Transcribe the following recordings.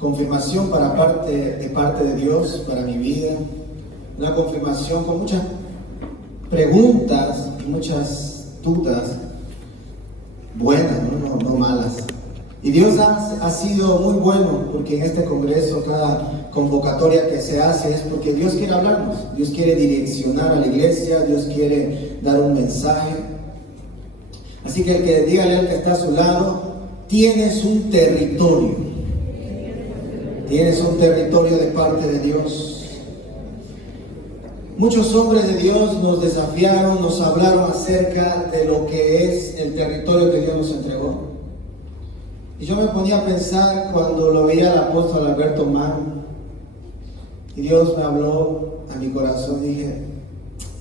confirmación de parte de Dios para mi vida. Una confirmación con muchas preguntas, muchas dudas, buenas, no malas. Y Dios ha sido muy bueno, porque en este congreso, cada convocatoria que se hace es porque Dios quiere hablarnos, Dios quiere direccionar a la iglesia, Dios quiere dar un mensaje. Así que dígale al que está a su lado: tienes un territorio. Tienes un territorio de parte de Dios. Muchos hombres de Dios nos desafiaron, nos hablaron acerca de lo que es el territorio que Dios nos entregó. Y yo me ponía a pensar cuando lo veía al apóstol Alberto Mann, y Dios me habló a mi corazón, dije: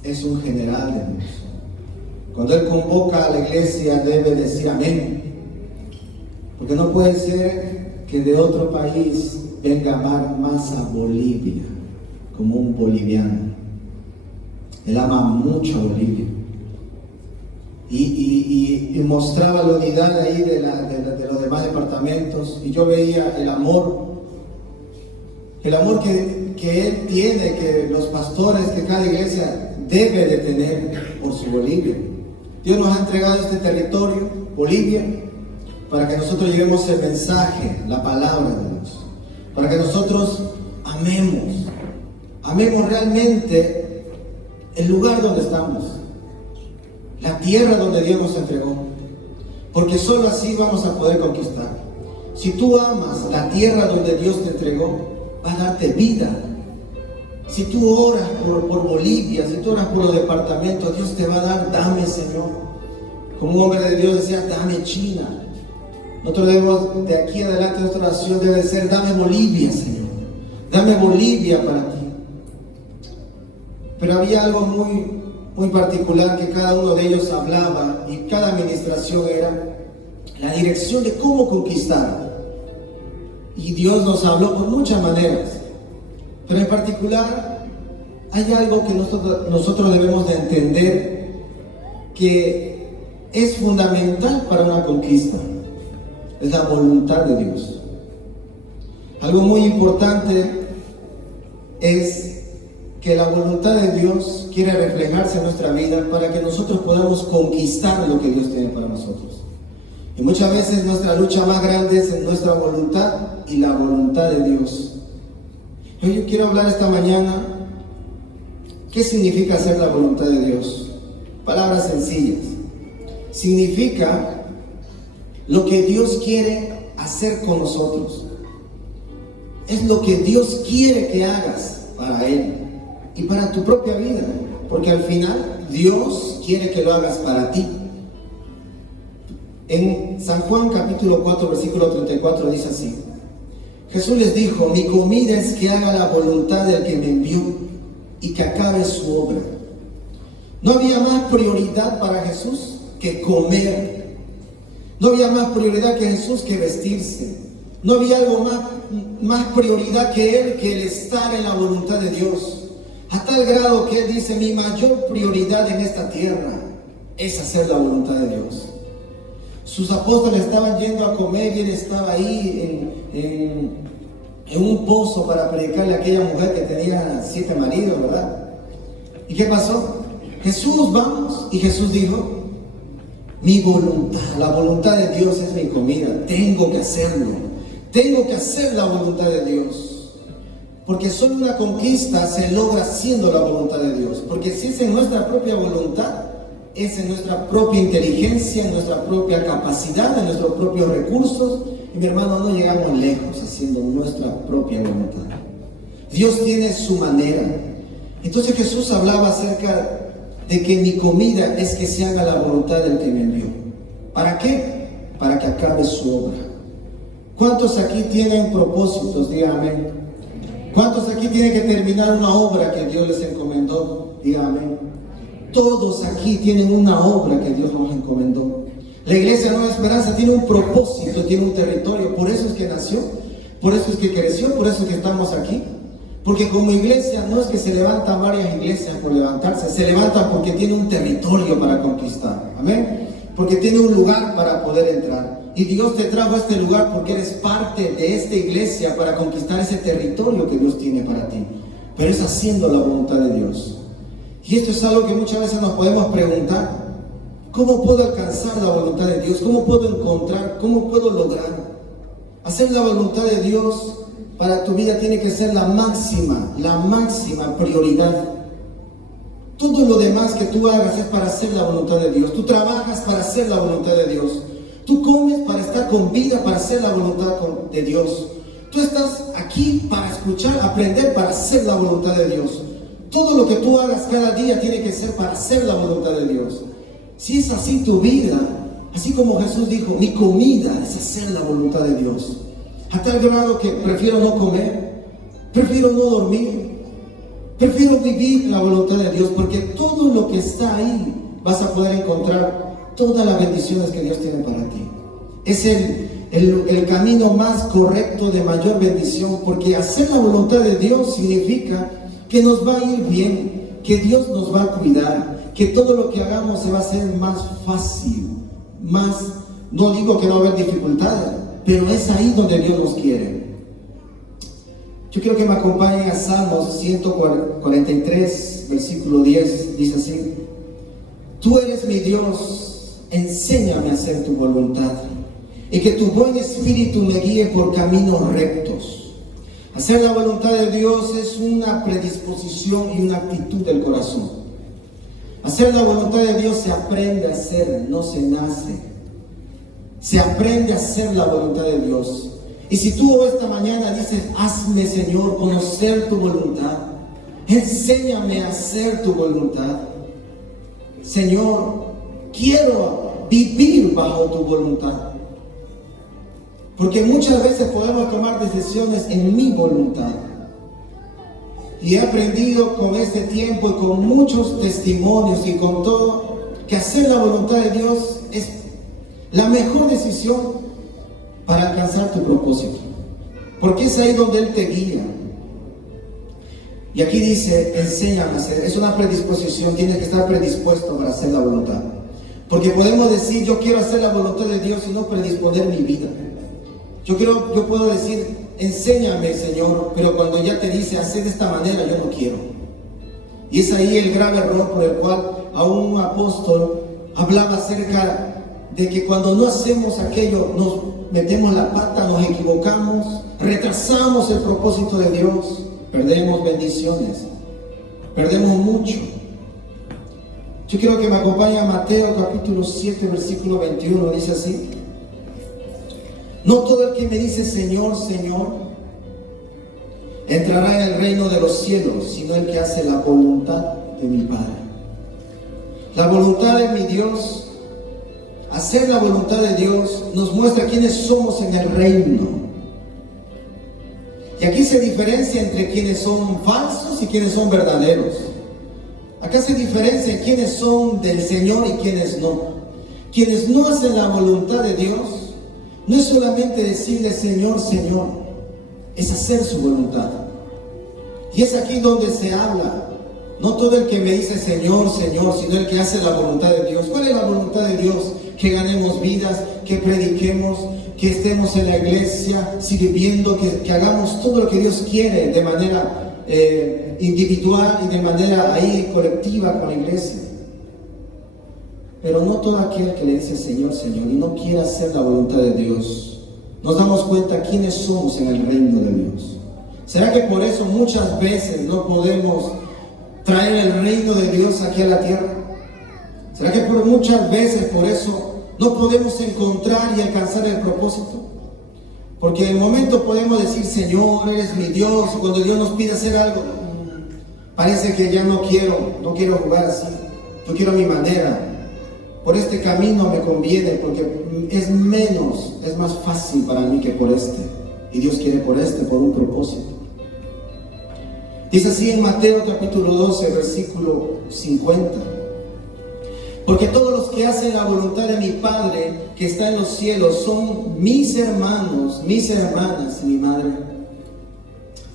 es un general de Dios. Cuando Él convoca a la iglesia debe decir amén, porque no puede ser que de otro país venga a amar más a Bolivia como un boliviano. Él ama mucho a Bolivia. Y mostraba la unidad ahí de los demás departamentos, y yo veía el amor que Él tiene, que los pastores, que cada iglesia debe de tener por su Bolivia. Dios nos ha entregado este territorio, Bolivia, para que nosotros llevemos el mensaje, la palabra de Dios, para que nosotros amemos realmente el lugar donde estamos, la tierra donde Dios nos entregó, porque solo así vamos a poder conquistar. Si tú amas la tierra donde Dios te entregó, va a darte vida. Si tú oras por Bolivia, si tú oras por los departamentos, Dios te va a dar: dame, Señor. Como un hombre de Dios decía: dame China. Nosotros debemos, de aquí adelante, nuestra oración debe ser: dame Bolivia, Señor. Dame Bolivia para ti. Pero había algo muy particular que cada uno de ellos hablaba, y cada administración era la dirección de cómo conquistar. Y Dios nos habló por muchas maneras, pero en particular hay algo que nosotros debemos de entender, que es fundamental para una conquista: es la voluntad de Dios. Algo muy importante es que la voluntad de Dios quiere reflejarse en nuestra vida para que nosotros podamos conquistar lo que Dios tiene para nosotros. Y muchas veces nuestra lucha más grande es en nuestra voluntad y la voluntad de Dios. Yo quiero hablar esta mañana: ¿qué significa hacer la voluntad de Dios? Palabras sencillas. Significa lo que Dios quiere hacer con nosotros. Es lo que Dios quiere que hagas para Él y para tu propia vida, porque al final Dios quiere que lo hagas para ti. En San Juan capítulo 4 versículo 34 dice así: Jesús les dijo: mi comida es que haga la voluntad del que me envió y que acabe su obra. No había más prioridad para Jesús que comer. No había más prioridad que Jesús que vestirse. No había algo más prioridad que Él, que el estar en la voluntad de Dios. A tal grado que Él dice: mi mayor prioridad en esta tierra es hacer la voluntad de Dios. Sus apóstoles estaban yendo a comer y Él estaba ahí en un pozo para predicarle a aquella mujer que tenía 7 maridos, ¿verdad? ¿Y qué pasó? Jesús, vamos. Y Jesús dijo: mi voluntad, la voluntad de Dios es mi comida. Tengo que hacerlo. Tengo que hacer la voluntad de Dios. Porque solo una conquista se logra haciendo la voluntad de Dios. Porque si es en nuestra propia voluntad, es en nuestra propia inteligencia, en nuestra propia capacidad, en nuestros propios recursos. Y mi hermano, no llegamos lejos haciendo nuestra propia voluntad. Dios tiene su manera. Entonces Jesús hablaba acerca de que mi comida es que se haga la voluntad del que me envió. ¿Para qué? Para que acabe su obra. ¿Cuántos aquí tienen propósitos? Diga amén. ¿Cuántos aquí tienen que terminar una obra que Dios les encomendó? Diga amén. Todos aquí tienen una obra que Dios nos encomendó. La Iglesia Nueva Esperanza tiene un propósito, tiene un territorio. Por eso es que nació, por eso es que creció, por eso es que estamos aquí. Porque como iglesia no es que se levantan varias iglesias por levantarse, se levantan porque tiene un territorio para conquistar. Amén. porque tiene un lugar para poder entrar. Y Dios te trajo a este lugar porque eres parte de esta iglesia para conquistar ese territorio que Dios tiene para ti. Pero es haciendo la voluntad de Dios. Y esto es algo que muchas veces nos podemos preguntar. ¿Cómo puedo alcanzar la voluntad de Dios? ¿Cómo puedo encontrar? ¿Cómo puedo lograr? Hacer la voluntad de Dios para tu vida tiene que ser la máxima prioridad. Todo lo demás que tú hagas es para hacer la voluntad de Dios. Tú trabajas para hacer la voluntad de Dios. Tú comes para estar con vida, para hacer la voluntad de Dios. Tú estás aquí para escuchar, aprender para hacer la voluntad de Dios. Todo lo que tú hagas cada día tiene que ser para hacer la voluntad de Dios. Si es así tu vida, así como Jesús dijo, mi comida es hacer la voluntad de Dios. A tal grado que prefiero no comer, prefiero no dormir, prefiero vivir la voluntad de Dios, porque todo lo que está ahí vas a poder encontrar todas las bendiciones que Dios tiene para ti. Es el camino más correcto de mayor bendición, porque hacer la voluntad de Dios significa que nos va a ir bien, que Dios nos va a cuidar, que todo lo que hagamos se va a hacer más fácil, no digo que no va a haber dificultades, pero es ahí donde Dios nos quiere. Yo quiero que me acompañen a Salmos 143, versículo 10, dice así: Tú eres mi Dios, enséñame a hacer tu voluntad, y que tu buen espíritu me guíe por caminos rectos. Hacer la voluntad de Dios es una predisposición y una actitud del corazón. Hacer la voluntad de Dios se aprende a hacer, no se nace. Se aprende a hacer la voluntad de Dios. Y si tú esta mañana dices, hazme, Señor, conocer tu voluntad, enséñame a hacer tu voluntad. Señor, quiero vivir bajo tu voluntad. Porque muchas veces podemos tomar decisiones en mi voluntad. Y he aprendido con este tiempo y con muchos testimonios y con todo, que hacer la voluntad de Dios es la mejor decisión para alcanzar tu propósito, porque es ahí donde Él te guía. Y aquí dice, enséñame a hacer. Es una predisposición, tienes que estar predispuesto para hacer la voluntad. Porque podemos decir, yo quiero hacer la voluntad de Dios y no predisponer mi vida. Yo puedo decir, enséñame, Señor, pero cuando ya te dice, hacer de esta manera, yo no quiero. Y es ahí el grave error por el cual a un apóstol hablaba acerca de que cuando no hacemos aquello, nos metemos la pata, nos equivocamos, retrasamos el propósito de Dios, perdemos bendiciones, perdemos mucho. Yo quiero que me acompañe a Mateo capítulo 7, versículo 21, dice así: No todo el que me dice Señor, Señor, entrará en el reino de los cielos, sino el que hace la voluntad de mi Padre. La voluntad de mi Dios, hacer la voluntad de Dios, nos muestra quiénes somos en el reino. Y aquí se diferencia entre quienes son falsos y quienes son verdaderos. Acá se diferencia quiénes son del Señor y quienes no. Quienes no hacen la voluntad de Dios, no es solamente decirle Señor, Señor, es hacer su voluntad. Y es aquí donde se habla. No todo el que me dice Señor, Señor, sino el que hace la voluntad de Dios. ¿Cuál es la voluntad de Dios? Que ganemos vidas, que prediquemos, que estemos en la iglesia sirviendo, que hagamos todo lo que Dios quiere de manera individual y de manera ahí colectiva con la iglesia. Pero no todo aquel que le dice Señor, Señor y no quiere hacer la voluntad de Dios, nos damos cuenta quiénes somos en el reino de Dios. ¿Será que por eso muchas veces no podemos traer el reino de Dios aquí a la tierra? ¿Será que por muchas veces por eso no podemos encontrar y alcanzar el propósito? Porque en el momento podemos decir Señor, eres mi Dios, y cuando Dios nos pide hacer algo, parece que ya no quiero jugar así, yo quiero a mi manera. Por este camino me conviene porque es más fácil para mí que por este. Y Dios quiere por un propósito. Dice así en Mateo capítulo 12, versículo 50. Porque todos los que hacen la voluntad de mi Padre que está en los cielos son mis hermanos, mis hermanas y mi madre.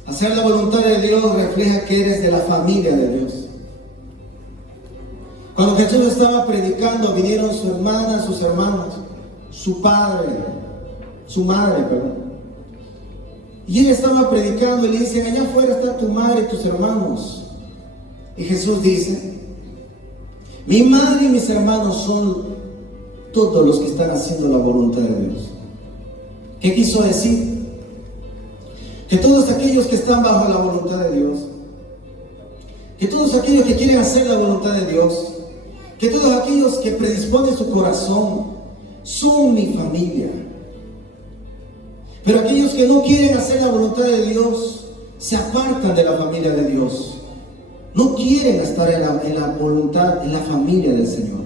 Hacer la voluntad de Dios refleja que eres de la familia de Dios. Cuando Jesús estaba predicando, vinieron su hermana, sus hermanos, su padre, su madre, perdón. Y él estaba predicando y le dicen, allá afuera está tu madre y tus hermanos. Y Jesús dice, mi madre y mis hermanos son todos los que están haciendo la voluntad de Dios. ¿Qué quiso decir? Que todos aquellos que están bajo la voluntad de Dios, que todos aquellos que quieren hacer la voluntad de Dios, que todos aquellos que predisponen su corazón, son mi familia. Pero aquellos que no quieren hacer la voluntad de Dios, se apartan de la familia de Dios. No quieren estar en la voluntad, en la familia del Señor.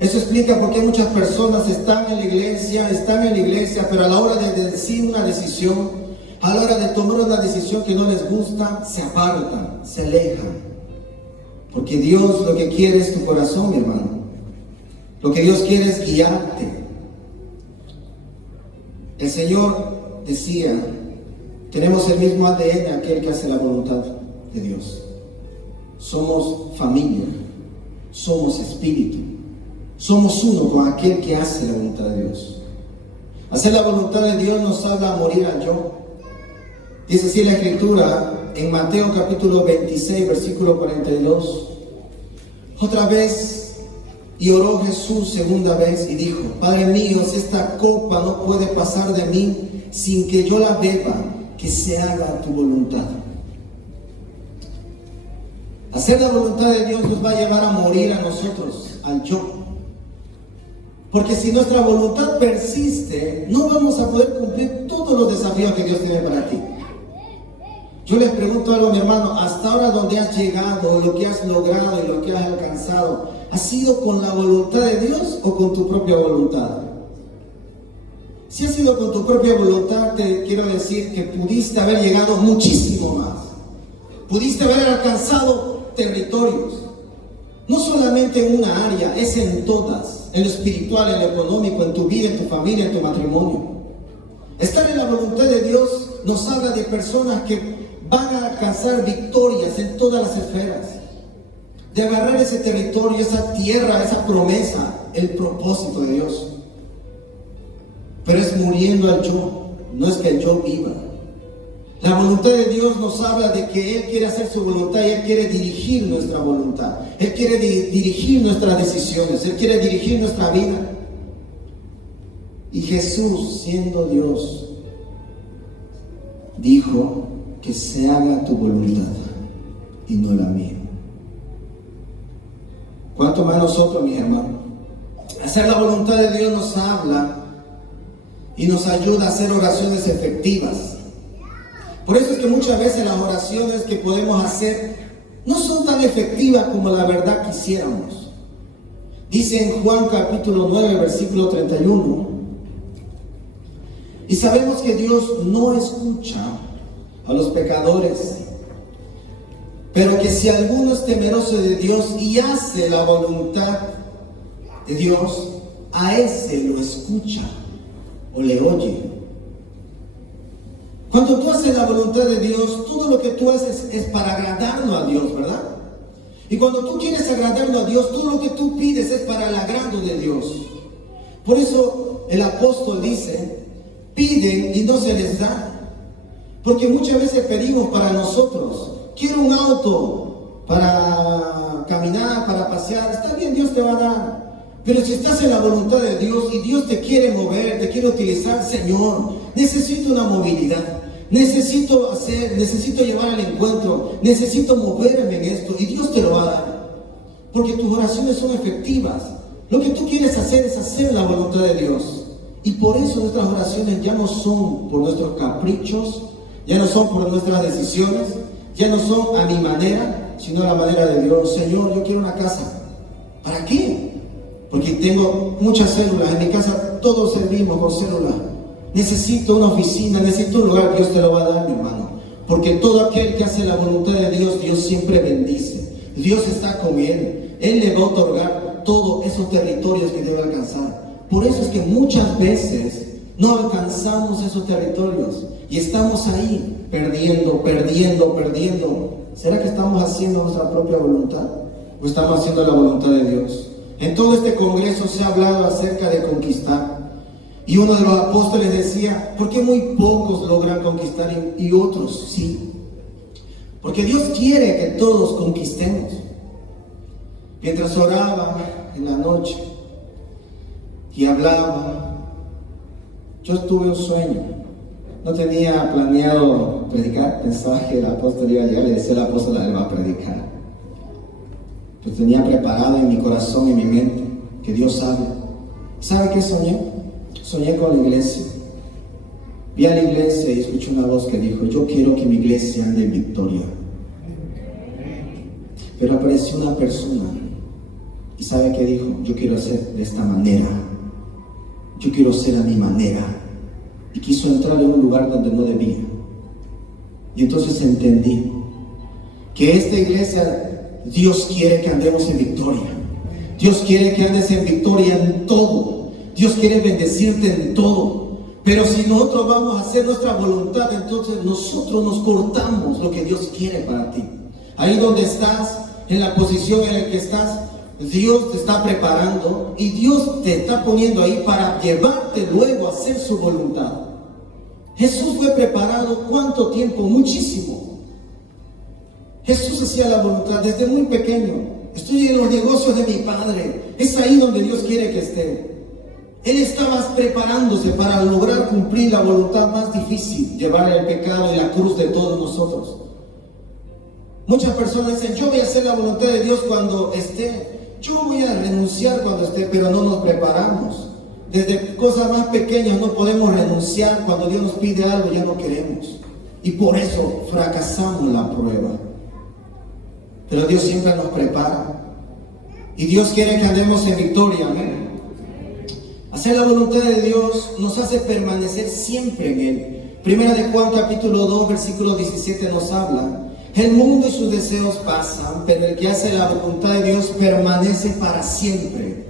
Eso explica por qué muchas personas están en la iglesia, pero a la hora de decir una decisión, a la hora de tomar una decisión que no les gusta, se apartan, se alejan. Porque Dios lo que quiere es tu corazón, mi hermano. Lo que Dios quiere es guiarte. El Señor decía, tenemos el mismo ADN, aquel que hace la voluntad de Dios. Somos familia, somos espíritu, somos uno con aquel que hace la voluntad de Dios. Hacer la voluntad de Dios nos habla a morir al yo. Dice así la Escritura en Mateo capítulo 26, versículo 42. Otra vez, y oró Jesús segunda vez y dijo, Padre mío, si esta copa no puede pasar de mí sin que yo la beba, que se haga tu voluntad. Hacer la voluntad de Dios nos va a llevar a morir a nosotros, al yo. Porque si nuestra voluntad persiste, no vamos a poder cumplir todos los desafíos que Dios tiene para ti. Yo les pregunto algo, mi hermano, hasta ahora donde has llegado, lo que has logrado y lo que has alcanzado, ¿ha sido con la voluntad de Dios o con tu propia voluntad? Si ha sido con tu propia voluntad, te quiero decir que pudiste haber llegado muchísimo más. Pudiste haber alcanzado territorios. No solamente en una área, es en todas. En lo espiritual, en lo económico, en tu vida, en tu familia, en tu matrimonio. Estar en la voluntad de Dios nos habla de personas que van a alcanzar victorias en todas las esferas. De agarrar ese territorio, esa tierra, esa promesa, el propósito de Dios. Pero es muriendo al yo, no es que el yo viva. La voluntad de Dios nos habla de que Él quiere hacer su voluntad y Él quiere dirigir nuestra voluntad. Él quiere dirigir nuestras decisiones, Él quiere dirigir nuestra vida. Y Jesús, siendo Dios, dijo que se haga tu voluntad y no la mía. ¿Cuánto más nosotros, mis hermanos? Hacer la voluntad de Dios nos habla y nos ayuda a hacer oraciones efectivas. Por eso es que muchas veces las oraciones que podemos hacer no son tan efectivas como la verdad quisiéramos. Dice en Juan capítulo 9, versículo 31, y sabemos que Dios no escucha a los pecadores, pero que si alguno es temeroso de Dios y hace la voluntad de Dios, a ese lo escucha o le oye. Cuando tú haces la voluntad de Dios, todo lo que tú haces es para agradarlo a Dios, ¿verdad? Y cuando tú quieres agradarlo a Dios, todo lo que tú pides es para el agrado de Dios. Por eso el apóstol dice, piden y no se les da. Porque muchas veces pedimos para nosotros. Quiero un auto para caminar, para pasear. Está bien, Dios te va a dar. Pero si estás en la voluntad de Dios y Dios te quiere mover, te quiere utilizar, Señor, necesito una movilidad. Necesito llevar al encuentro. Necesito moverme en esto. Y Dios te lo va a dar. Porque tus oraciones son efectivas. Lo que tú quieres hacer es hacer la voluntad de Dios. Y por eso nuestras oraciones ya no son por nuestros caprichos, ya no son por nuestras decisiones, ya no son a mi manera, sino a la manera de Dios. Señor, yo quiero una casa. ¿Para qué? Porque tengo muchas células. En mi casa todos servimos con células. Necesito una oficina, necesito un lugar. Dios te lo va a dar, mi hermano. Porque todo aquel que hace la voluntad de Dios, Dios siempre bendice. Dios está con él. Él le va a otorgar todos esos territorios que debe alcanzar. Por eso es que muchas veces no alcanzamos esos territorios y estamos ahí perdiendo. ¿Será que estamos haciendo nuestra propia voluntad? ¿O estamos haciendo la voluntad de Dios? En todo este congreso se ha hablado acerca de conquistar. Y uno de los apóstoles decía, ¿por qué muy pocos logran conquistar y otros sí? Porque Dios quiere que todos conquistemos. Mientras oraba en la noche y hablaba, yo tuve un sueño. No tenía planeado predicar, pensaba que el apóstol iba a llegar, le decía al apóstol, él va a predicar. Pues tenía preparado en mi corazón y mi mente que Dios habla. ¿Sabe qué soñé? Soñé con la iglesia. Vi a la iglesia y escuché una voz que dijo, yo quiero que mi iglesia ande en victoria. Pero apareció una persona y ¿sabe qué dijo? Yo quiero hacer de esta manera. Yo quiero ser a mi manera. Y quiso entrar en un lugar donde no debía. Y entonces entendí que esta iglesia, Dios quiere que andemos en victoria. Dios quiere que andes en victoria en todo. Dios quiere bendecirte en todo. Pero si nosotros vamos a hacer nuestra voluntad, entonces nosotros nos cortamos lo que Dios quiere para ti. Ahí donde estás, en la posición en la que estás, Dios te está preparando y Dios te está poniendo ahí para llevarte luego a hacer su voluntad. Jesús fue preparado, ¿cuánto tiempo? Muchísimo. Jesús hacía la voluntad desde muy pequeño. Estoy en los negocios de mi Padre. Es ahí donde Dios quiere que esté. Él estaba preparándose para lograr cumplir la voluntad más difícil, llevar el pecado y la cruz de todos nosotros. Muchas personas dicen, yo voy a hacer la voluntad de Dios cuando esté. Yo voy a renunciar cuando esté, pero no nos preparamos. Desde cosas más pequeñas no podemos renunciar. Cuando Dios nos pide algo ya no queremos. Y por eso fracasamos la prueba. Pero Dios siempre nos prepara. Y Dios quiere que andemos en victoria. Amén. Hacer la voluntad de Dios nos hace permanecer siempre en Él. Primera de Juan capítulo 2 versículo 17 nos habla. El mundo y sus deseos pasan, pero el que hace la voluntad de Dios permanece para siempre.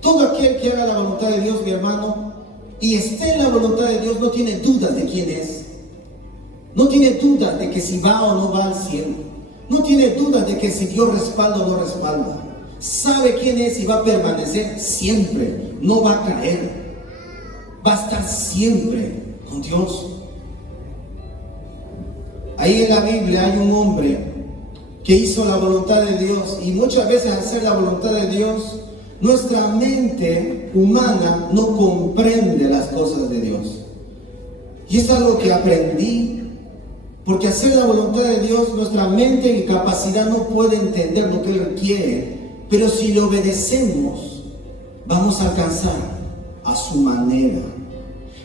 Todo aquel que haga la voluntad de Dios, mi hermano, y esté en la voluntad de Dios, no tiene dudas de quién es. No tiene dudas de que si va o no va al cielo. No tiene dudas de que si Dios respalda o no respalda. Sabe quién es y va a permanecer siempre. No va a caer. Va a estar siempre con Dios. Ahí en la Biblia hay un hombre que hizo la voluntad de Dios, y muchas veces hacer la voluntad de Dios, nuestra mente humana no comprende las cosas de Dios. Y es algo que aprendí, porque hacer la voluntad de Dios, nuestra mente y capacidad no puede entender lo que Él quiere, pero si le obedecemos, vamos a alcanzar a su manera.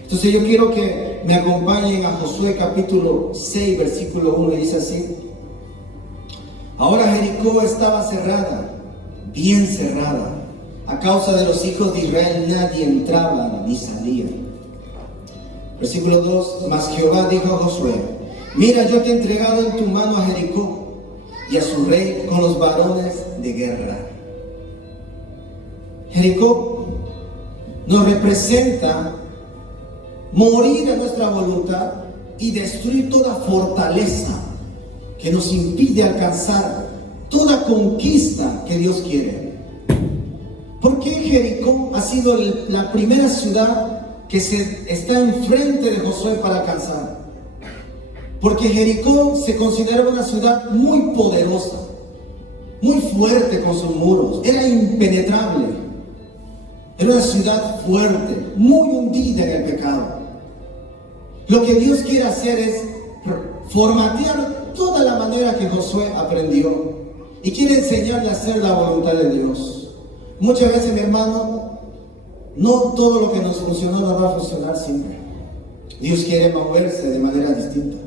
Entonces yo quiero que me acompañen a Josué capítulo 6 versículo 1 y dice así. Ahora Jericó estaba cerrada, bien cerrada. A causa de los hijos de Israel nadie entraba ni salía. Versículo 2. Mas Jehová dijo a Josué, mira, yo te he entregado en tu mano a Jericó y a su rey con los varones de guerra. Jericó nos representa morir a nuestra voluntad y destruir toda fortaleza que nos impide alcanzar toda conquista que Dios quiere. ¿Por qué Jericó ha sido la primera ciudad que está enfrente de Josué para alcanzar? Porque Jericó se consideraba una ciudad muy poderosa, muy fuerte con sus muros, era impenetrable, era una ciudad fuerte, muy hundida en el pecado. Lo que Dios quiere hacer es formatear toda la manera que Josué aprendió y quiere enseñarle a hacer la voluntad de Dios. Muchas veces, mi hermano, no todo lo que nos funcionó nos va a funcionar siempre. Dios quiere moverse de manera distinta.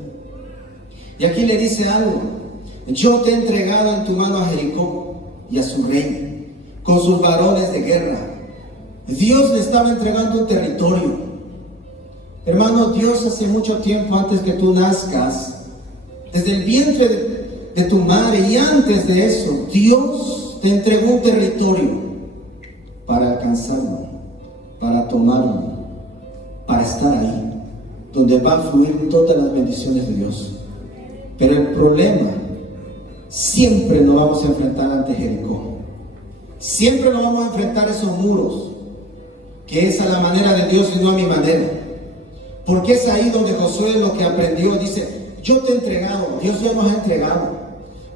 Y aquí le dice algo: yo te he entregado en tu mano a Jericó y a su rey con sus varones de guerra. Dios le estaba entregando un territorio. Hermano, Dios hace mucho tiempo antes que tú nazcas, desde el vientre de tu madre y antes de eso, Dios te entregó un territorio para alcanzarlo, para tomarlo, para estar ahí, donde van a fluir todas las bendiciones de Dios. Pero el problema siempre nos vamos a enfrentar ante Jericó. Siempre nos vamos a enfrentar a esos muros, que es a la manera de Dios y no a mi manera. Porque es ahí donde Josué lo que aprendió, dice, yo te he entregado, Dios ya nos ha entregado.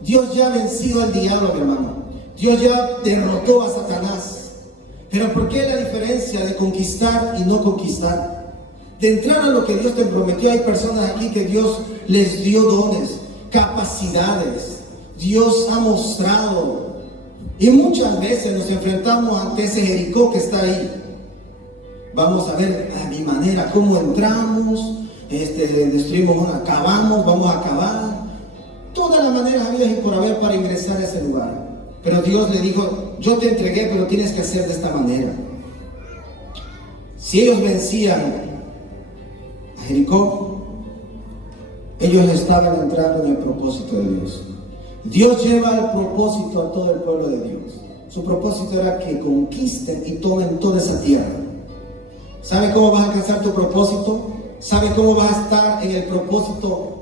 Dios ya ha vencido al diablo, mi hermano. Dios ya derrotó a Satanás. Pero ¿por qué la diferencia de conquistar y no conquistar? De entrar a lo que Dios te prometió. Hay personas aquí que Dios les dio dones, capacidades. Dios ha mostrado. Y muchas veces nos enfrentamos ante ese Jericó que está ahí. Vamos a ver a mi manera cómo entramos, destruimos, acabamos, vamos a acabar. Todas las maneras habidas y por haber para ingresar a ese lugar. Pero Dios le dijo, yo te entregué, pero tienes que hacer de esta manera. Si ellos vencían a Jericó, ellos estaban entrando en el propósito de Dios. Dios lleva el propósito a todo el pueblo de Dios. Su propósito era que conquisten y tomen toda esa tierra. ¿Sabe cómo vas a alcanzar tu propósito? ¿Sabe cómo vas a estar en el propósito?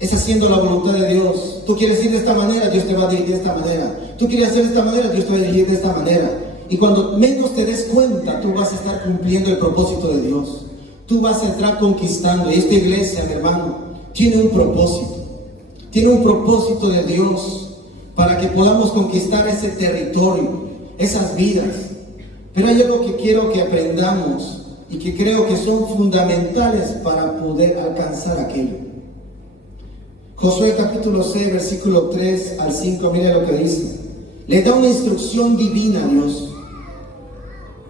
Es haciendo la voluntad de Dios. Tú quieres ir de esta manera, Dios te va a dirigir de esta manera. Tú quieres hacer de esta manera, Dios te va a dirigir de esta manera. Y cuando menos te des cuenta, tú vas a estar cumpliendo el propósito de Dios. Tú vas a entrar conquistando. Y esta iglesia, mi hermano, tiene un propósito. Tiene un propósito de Dios para que podamos conquistar ese territorio, esas vidas. Pero hay algo que quiero que aprendamos y que creo que son fundamentales para poder alcanzar aquello. Josué capítulo 6, versículo 3 al 5, mire lo que dice. Le da una instrucción divina a Dios.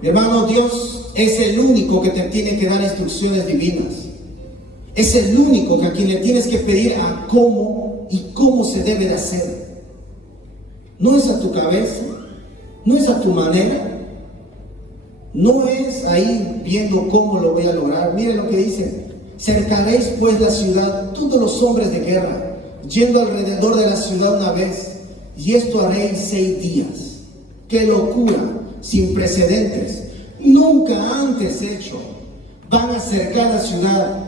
Mi hermano, Dios es el único que te tiene que dar instrucciones divinas. Es el único que a quien le tienes que pedir a cómo y cómo se debe de hacer. No es a tu cabeza, no es a tu manera. No es ahí viendo cómo lo voy a lograr. Mire lo que dice. Cercaréis pues la ciudad, todos los hombres de guerra, yendo alrededor de la ciudad una vez, y esto haréis 6 días. ¡Qué locura! Sin precedentes, nunca antes hecho. Van a cercar la ciudad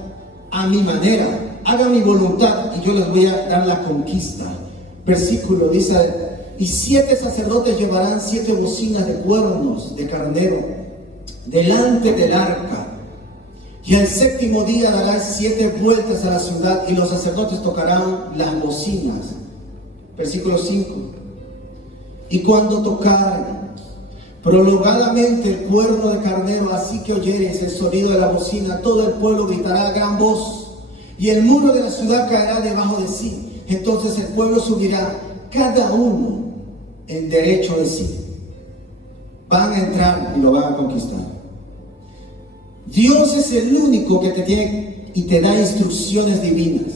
a mi manera, hagan mi voluntad y yo les voy a dar la conquista. Versículo dice, y 7 sacerdotes llevarán 7 bocinas de cuernos de carnero delante del arca. Y el 7º día darás 7 vueltas a la ciudad y los sacerdotes tocarán las bocinas. Versículo 5. Y cuando tocaren prolongadamente el cuerno de carnero, así que oyereis el sonido de la bocina, todo el pueblo gritará a gran voz, y el muro de la ciudad caerá debajo de sí. Entonces el pueblo subirá, cada uno en derecho de sí. Van a entrar y lo van a conquistar. Dios es el único que te tiene y te da instrucciones divinas.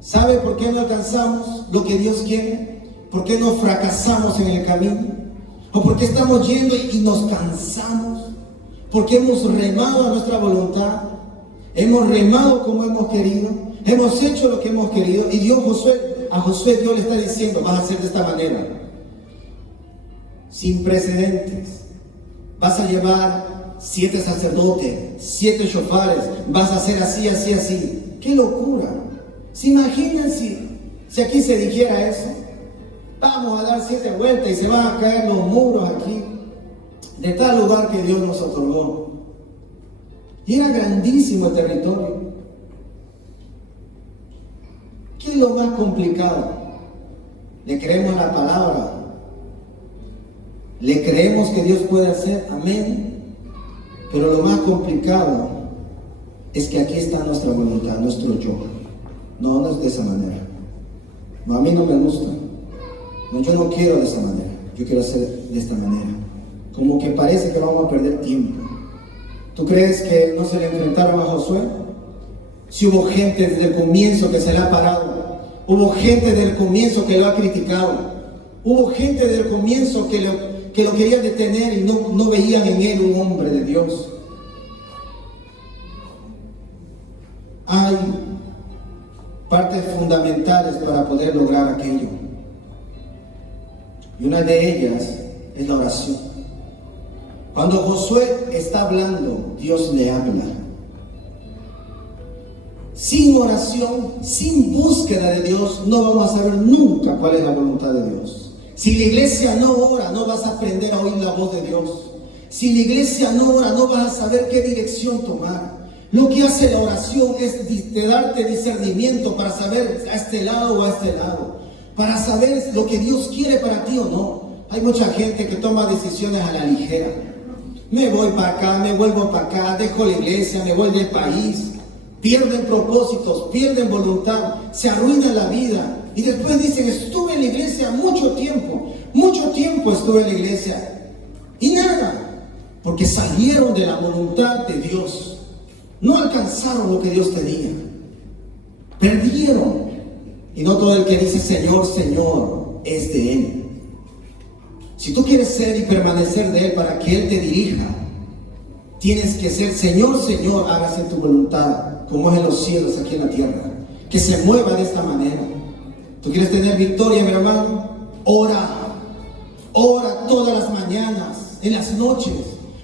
¿Sabe por qué no alcanzamos lo que Dios quiere? ¿Por qué no fracasamos en el camino? ¿O por qué estamos yendo y nos cansamos? Porque hemos remado a nuestra voluntad, hemos remado como hemos querido, hemos hecho lo que hemos querido. Y a Josué Dios le está diciendo, vas a hacer de esta manera, sin precedentes. Vas a llevar 7 sacerdotes, 7 shofares, vas a hacer así, así, así. ¡Qué locura! ¿Se imaginan si aquí se dijera eso? Vamos a dar 7 vueltas y se van a caer los muros aquí de tal lugar que Dios nos otorgó. Y era grandísimo el territorio. ¿Qué es lo más complicado? Le creemos la palabra, le creemos que Dios puede hacer, amén. Pero lo más complicado es que aquí está nuestra voluntad, nuestro yo. No, no es de esa manera. No, a mí no me gusta. No, yo no quiero de esa manera. Yo quiero hacer de esta manera. Como que parece que vamos a perder tiempo. ¿Tú crees que no se le enfrentaron a Josué? Si hubo gente desde el comienzo que se le ha parado. Hubo gente desde el comienzo que lo ha criticado. Hubo gente desde el comienzo que lo querían detener y no veían en él un hombre de Dios. Hay partes fundamentales para poder lograr aquello. Y una de ellas es la oración. Cuando Josué está hablando, Dios le habla. sin oración, sin búsqueda de Dios, no vamos a saber nunca cuál es la voluntad de Dios. Si la iglesia no ora, no vas a aprender a oír la voz de Dios. Si la iglesia no ora, no vas a saber qué dirección tomar. Lo que hace la oración es darte discernimiento para saber a este lado o a este lado, para saber lo que Dios quiere para ti o no. Hay mucha gente que toma decisiones a la ligera. Me voy para acá, me vuelvo para acá, dejo la iglesia, me voy del país. Pierden propósitos, pierden voluntad, se arruinan la vida. Y después dicen, estuve en la iglesia mucho tiempo estuve en la iglesia. Y nada, porque salieron de la voluntad de Dios. No alcanzaron lo que Dios tenía. Perdieron. Y no todo el que dice Señor, Señor, es de Él. Si tú quieres ser y permanecer de Él para que Él te dirija, tienes que ser Señor, Señor, hágase tu voluntad, como es en los cielos, aquí en la tierra. Que se mueva de esta manera. ¿Tú quieres tener victoria, mi hermano? Ora. Ora todas las mañanas, en las noches,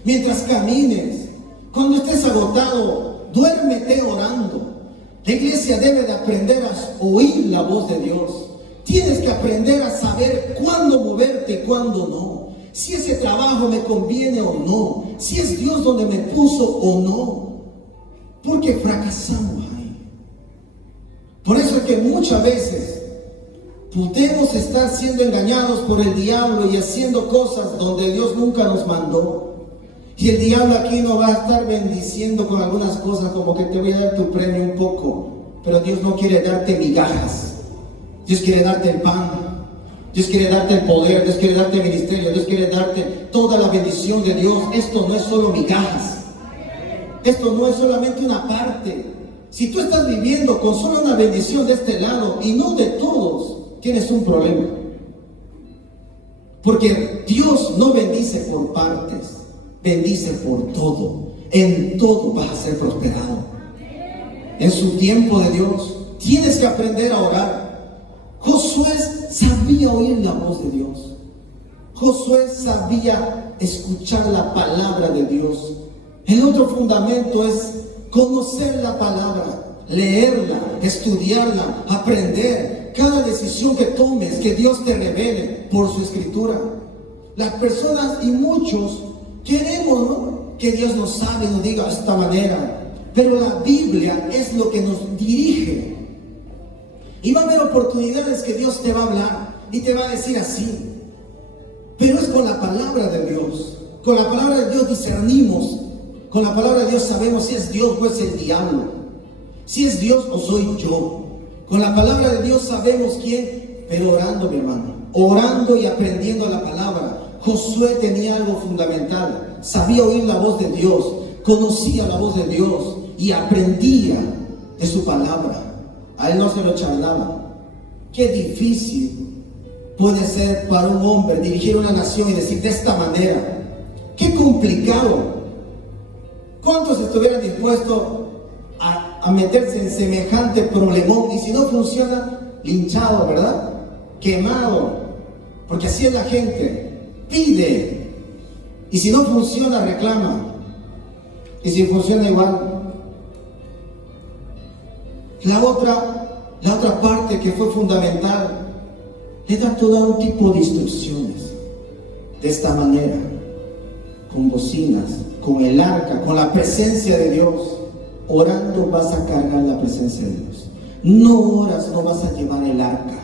mientras camines. Cuando estés agotado, duérmete orando. La iglesia debe de aprender a oír la voz de Dios. Tienes que aprender a saber cuándo moverte y cuándo no. Si ese trabajo me conviene o no. Si es Dios donde me puso o no. Porque fracasamos ahí. Por eso es que muchas veces podemos estar siendo engañados por el diablo y haciendo cosas donde Dios nunca nos mandó. Y el diablo aquí nos va a estar bendiciendo con algunas cosas, como que te voy a dar tu premio un poco, pero Dios no quiere darte migajas. Dios quiere darte el pan, Dios quiere darte el poder, Dios quiere darte el ministerio, Dios quiere darte toda la bendición de Dios. Esto no es solo migajas, esto no es solamente una parte. Si tú estás viviendo con solo una bendición de este lado y no de todos, tienes un problema. Porque Dios no bendice por partes, bendice por todo. En todo vas a ser prosperado. En su tiempo de Dios tienes que aprender a orar. Josué sabía oír la voz de Dios. Josué sabía escuchar la palabra de Dios. El otro fundamento es conocer la palabra, leerla, estudiarla, aprender. Cada decisión que tomes, que Dios te revele por su escritura. Las personas y muchos queremos, ¿no?, que Dios nos sabe, nos diga de esta manera. Pero la Biblia es lo que nos dirige. Y va a haber oportunidades que Dios te va a hablar y te va a decir así. Pero es con la palabra de Dios. Con la palabra de Dios discernimos. Con la palabra de Dios sabemos si es Dios o es el diablo. Si es Dios o soy yo. Con la palabra de Dios sabemos quién. Pero orando, mi hermano. Orando y aprendiendo la palabra. Josué tenía algo fundamental. Sabía oír la voz de Dios. Conocía la voz de Dios. Y aprendía de su palabra. A él no se lo charlaba. Qué difícil puede ser para un hombre dirigir una nación y decir de esta manera. Qué complicado. ¿Cuántos estuvieran dispuestos a meterse en semejante problemón? Y si no funciona, linchado, ¿verdad? Quemado. Porque así es la gente. Pide. Y si no funciona, reclama. Y si funciona igual. La otra parte que fue fundamental es dar todo un tipo de instrucciones. De esta manera, con bocinas, con el arca, con la presencia de Dios. Orando vas a cargar la presencia de Dios. No oras, no vas a llevar el arca.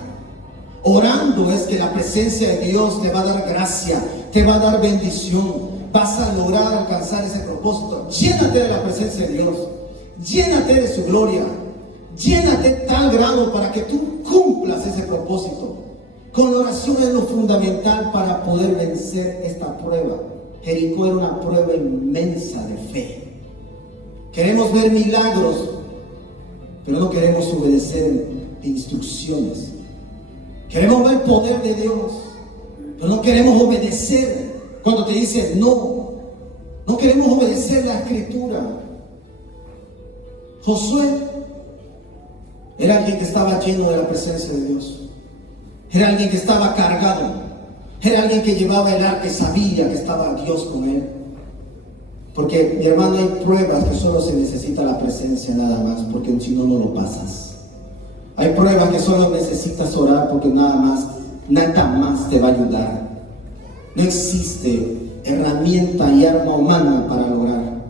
Orando es que la presencia de Dios te va a dar gracia, te va a dar bendición. Vas a lograr alcanzar ese propósito. Llénate de la presencia de Dios. Llénate de su gloria. Llénate tal grado para que tú cumplas ese propósito. Con la oración es lo fundamental para poder vencer esta prueba. Jericó era una prueba inmensa de fe. Queremos ver milagros, pero no queremos obedecer instrucciones. Queremos ver el poder de Dios, pero no queremos obedecer cuando te dice no. No queremos obedecer la escritura. Josué era alguien que estaba lleno de la presencia de Dios. Era alguien que estaba cargado. Era alguien que llevaba el arca y sabía que estaba Dios con él. Porque, mi hermano, hay pruebas que solo se necesita la presencia nada más, porque si no, no lo pasas. Hay pruebas que solo necesitas orar porque nada más te va a ayudar. No existe herramienta y arma humana para lograr.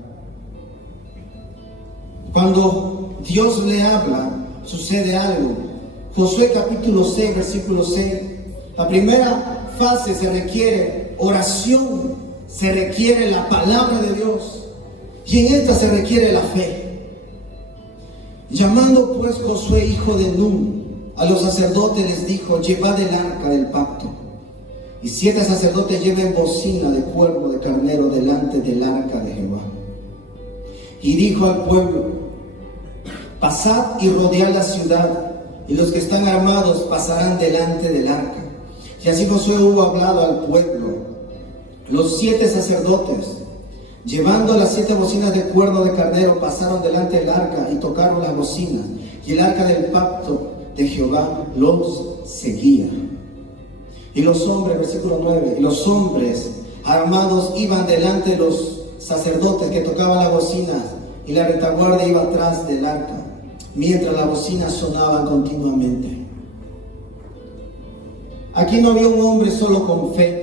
Cuando Dios le habla, sucede algo. Josué capítulo 6, versículo 6. La primera fase se requiere oración, se requiere la palabra de Dios, y en esta se requiere la fe. Llamando pues Josué, hijo de Nun, a los sacerdotes les dijo: llevad el arca del pacto. Y 7 sacerdotes lleven bocina de cuerno de carnero delante del arca de Jehová. Y dijo al pueblo: pasad y rodead la ciudad, y los que están armados pasarán delante del arca. Y así Josué hubo hablado al pueblo. Los 7 sacerdotes, llevando las 7 bocinas de cuerno de carnero, pasaron delante del arca y tocaron las bocinas, y el arca del pacto de Jehová los seguía. Y los hombres, versículo 9, y los hombres armados iban delante de los sacerdotes que tocaban las bocinas, y la retaguardia iba atrás del arca, mientras las bocinas sonaban continuamente. Aquí no había un hombre solo con fe.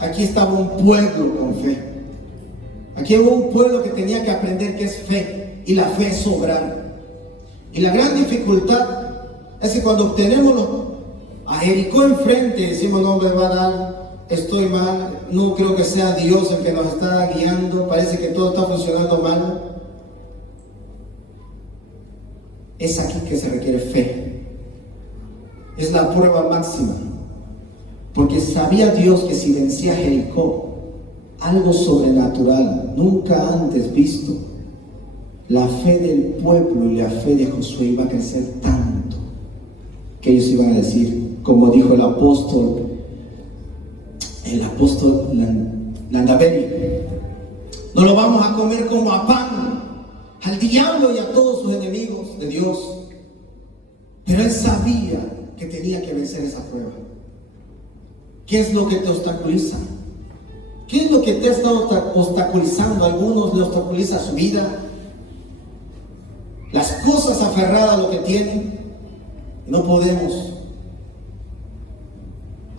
Aquí estaba un pueblo con fe. Aquí hubo un pueblo que tenía que aprender qué es fe, y la fe es obrar. Y la gran dificultad es que cuando obtenemos a Jericó enfrente, decimos: no, me va a dar, estoy mal, no creo que sea Dios el que nos está guiando, parece que todo está funcionando mal. Es aquí que se requiere fe. Es la prueba máxima. Porque sabía Dios que si vencía a Jericó, algo sobrenatural, nunca antes visto, la fe del pueblo y la fe de Josué iba a crecer tanto, que ellos iban a decir, como dijo el apóstol Landaberi: no lo vamos a comer como a pan, al diablo y a todos sus enemigos de Dios. Pero él sabía que tenía que vencer esa prueba. ¿Qué es lo que te obstaculiza? ¿Qué es lo que te ha estado obstaculizando? A algunos le obstaculiza su vida, las cosas aferradas a lo que tienen. No podemos.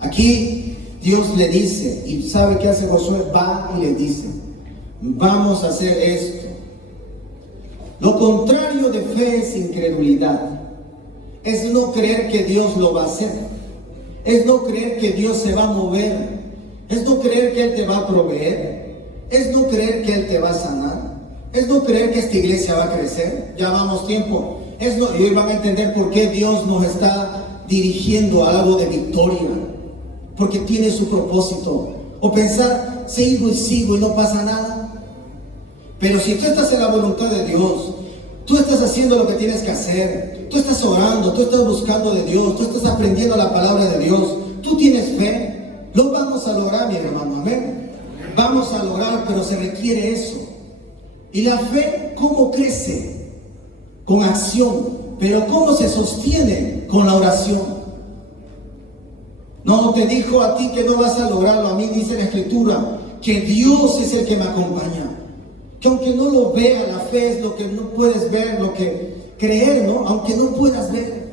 Aquí Dios le dice, y ¿sabe qué hace Josué? Va y le dice: vamos a hacer esto. Lo contrario de fe es incredulidad. Es no creer que Dios lo va a hacer. Es no creer que Dios se va a mover. Es no creer que Él te va a proveer. Es no creer que Él te va a sanar. Es no creer que esta iglesia va a crecer. Ya vamos tiempo. Y hoy van a entender por qué Dios nos está dirigiendo a algo de victoria. Porque tiene su propósito. O pensar, sigo y no pasa nada. Pero si tú estás en la voluntad de Dios, tú estás haciendo lo que tienes que hacer, tú estás orando, tú estás buscando de Dios, tú estás aprendiendo la palabra de Dios, tú tienes fe, lo vamos a lograr, mi hermano, amén. Vamos a lograr, pero se requiere eso. Y la fe, ¿cómo crece? Con acción. Pero ¿cómo se sostiene? Con la oración. No te dijo a ti que no vas a lograrlo. A mí dice la Escritura que Dios es el que me acompaña. Que aunque no lo vea, la fe es lo que no puedes ver, lo que creer, ¿no? Aunque no puedas ver.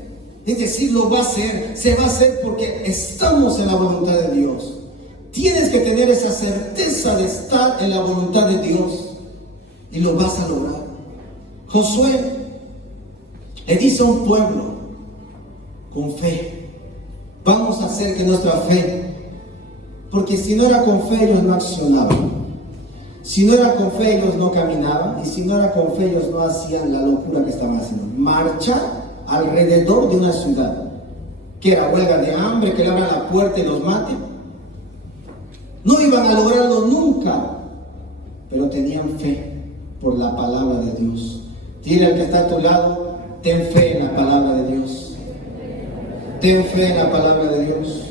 Es decir, lo va a hacer, se va a hacer porque estamos en la voluntad de Dios. Tienes que tener esa certeza de estar en la voluntad de Dios y lo vas a lograr. Josué le dice a un pueblo con fe: vamos a hacer que nuestra fe, porque si no era con fe ellos no accionaban. Si no era con fe, ellos no caminaban. Y si no era con fe, ellos no hacían la locura que estaban haciendo: marchar alrededor de una ciudad, que era huelga de hambre, que le abran la puerta y los maten. No iban a lograrlo nunca, pero tenían fe por la palabra de Dios. Dile al que está a tu lado: ten fe en la palabra de Dios. Ten fe en la palabra de Dios.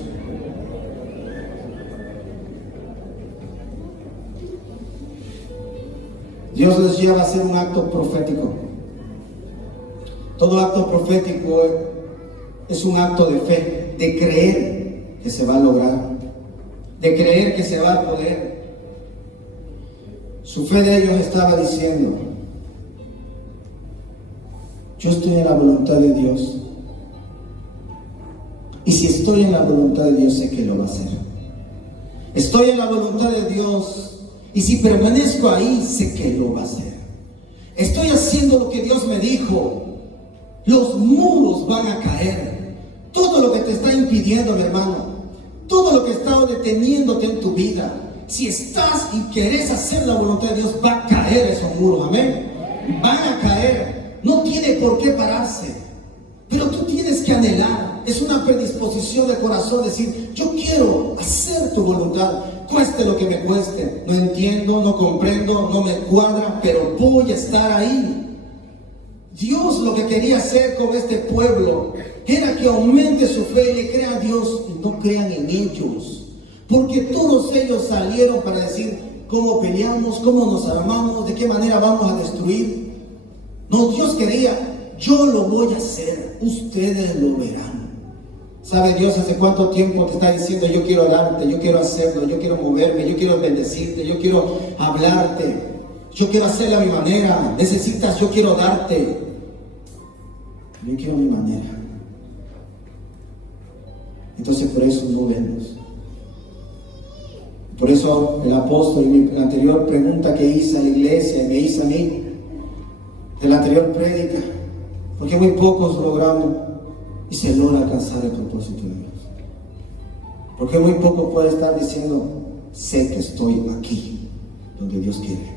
Dios les lleva a hacer un acto profético. Todo acto profético es un acto de fe, de creer que se va a lograr, de creer que se va a poder. Su fe de ellos estaba diciendo: yo estoy en la voluntad de Dios. Y si estoy en la voluntad de Dios, sé que lo va a hacer. Estoy en la voluntad de Dios. Y si permanezco ahí, sé que lo va a hacer. Estoy haciendo lo que Dios me dijo. Los muros van a caer. Todo lo que te está impidiendo, mi hermano, todo lo que está deteniéndote en tu vida, si estás y querés hacer la voluntad de Dios, va a caer esos muros. Amén. Van a caer. No tiene por qué pararse. Pero tú tienes que anhelar. Es una predisposición de corazón decir: yo quiero hacer tu voluntad, cueste lo que me cueste. No entiendo, no comprendo, no me cuadra, pero voy a estar ahí. Dios lo que quería hacer con este pueblo era que aumente su fe y le crea a Dios y no crean en ellos. Porque todos ellos salieron para decir: ¿cómo peleamos? ¿Cómo nos armamos? ¿De qué manera vamos a destruir? No, Dios quería: yo lo voy a hacer, ustedes lo verán. ¿Sabe Dios hace cuánto tiempo te está diciendo: yo quiero darte, yo quiero hacerlo, yo quiero moverme, yo quiero bendecirte, yo quiero hablarte, yo quiero hacerlo a mi manera? Necesitas, yo quiero darte, yo quiero a mi manera. Entonces por eso no vemos. Por eso el apóstol, en la anterior pregunta que hice a la iglesia y me hizo a mí, de la anterior prédica, porque muy pocos logramos y se logra alcanzar el propósito de Dios. Porque muy poco puede estar diciendo: sé que estoy aquí donde Dios quiere.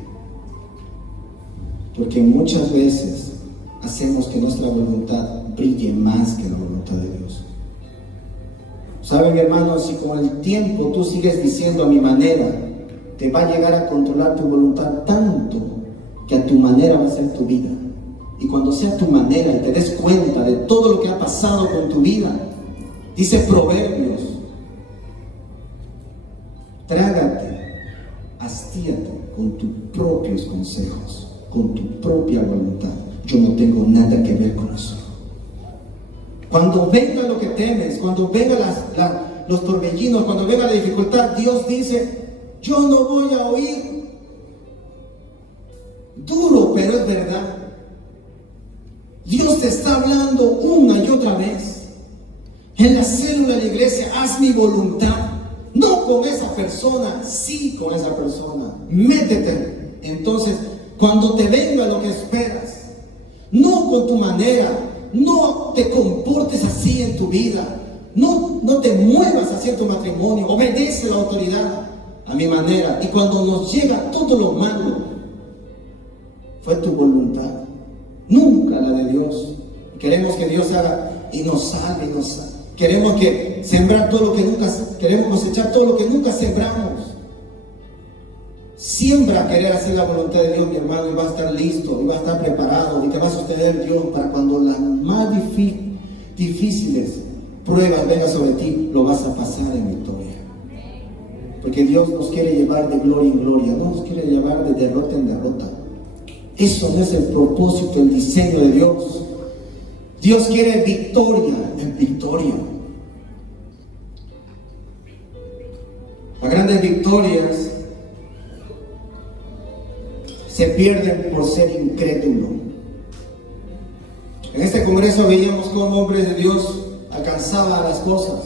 Porque muchas veces hacemos que nuestra voluntad brille más que la voluntad de Dios. ¿Saben, hermanos? Si con el tiempo tú sigues diciendo: a mi manera, te va a llegar a controlar tu voluntad tanto que a tu manera va a ser tu vida. Y cuando sea tu manera y te des cuenta de todo lo que ha pasado con tu vida, dice Proverbios: trágate, hastíate con tus propios consejos, con tu propia voluntad. Yo no tengo nada que ver con eso. Cuando venga lo que temes, cuando vengan los torbellinos, cuando venga la dificultad, Dios dice: yo no voy a oír. Duro, pero es verdad. Dios te está hablando una y otra vez. En la célula de la iglesia: haz mi voluntad. No con esa persona, sí con esa persona. Métete. Entonces, cuando te venga lo que esperas, no con tu manera, no te comportes así en tu vida, no te muevas así en tu matrimonio. Obedece la autoridad a mi manera. Y cuando nos llega todo lo malo, fue tu voluntad, nunca la de Dios. Queremos que Dios haga y nos salve, y nos salve. Queremos que sembrar todo lo que nunca, queremos cosechar todo lo que nunca sembramos. Siembra querer hacer la voluntad de Dios, mi hermano, y vas a estar listo, y vas a estar preparado, y te va a sostener Dios para cuando las más difíciles pruebas vengan sobre ti, lo vas a pasar en victoria. Porque Dios nos quiere llevar de gloria en gloria, no nos quiere llevar de derrota en derrota. Eso no es el propósito, el diseño de Dios. Dios quiere victoria en victoria. Las grandes victorias se pierden por ser incrédulo. En este congreso veíamos cómo hombres de Dios alcanzaban las cosas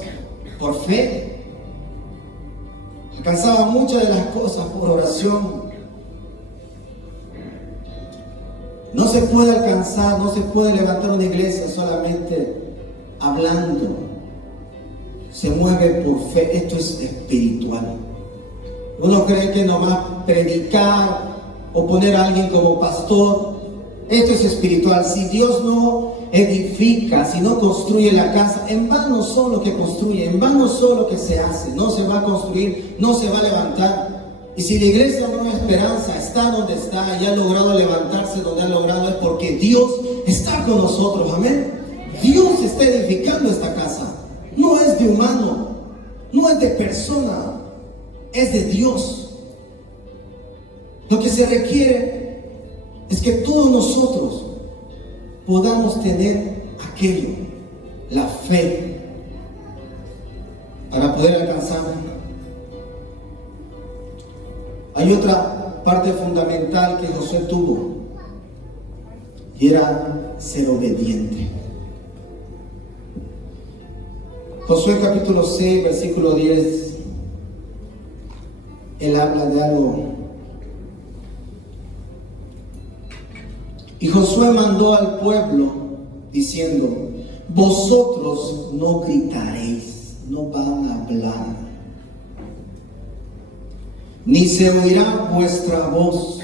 por fe. Alcanzaban muchas de las cosas por oración. No se puede alcanzar, no se puede levantar una iglesia solamente hablando. Se mueve por fe. Esto es espiritual. Uno cree que nomás predicar o poner a alguien como pastor, esto es espiritual. Si Dios no edifica, si no construye la casa, en vano son lo que construye, en vano son lo que se hace. No se va a construir, no se va a levantar. Y si la iglesia Nueva Esperanza está donde está y ha logrado levantarse donde ha logrado, es porque Dios está con nosotros. Amén. Dios está edificando esta casa. No es de humano, no es de persona, es de Dios. Lo que se requiere es que todos nosotros podamos tener aquello, la fe, para poder alcanzar. Hay otra parte fundamental que Josué tuvo, y era ser obediente. Josué capítulo 6, versículo 10, él habla de algo. Y Josué mandó al pueblo diciendo: vosotros no gritaréis, no van a hablar, ni se oirá vuestra voz,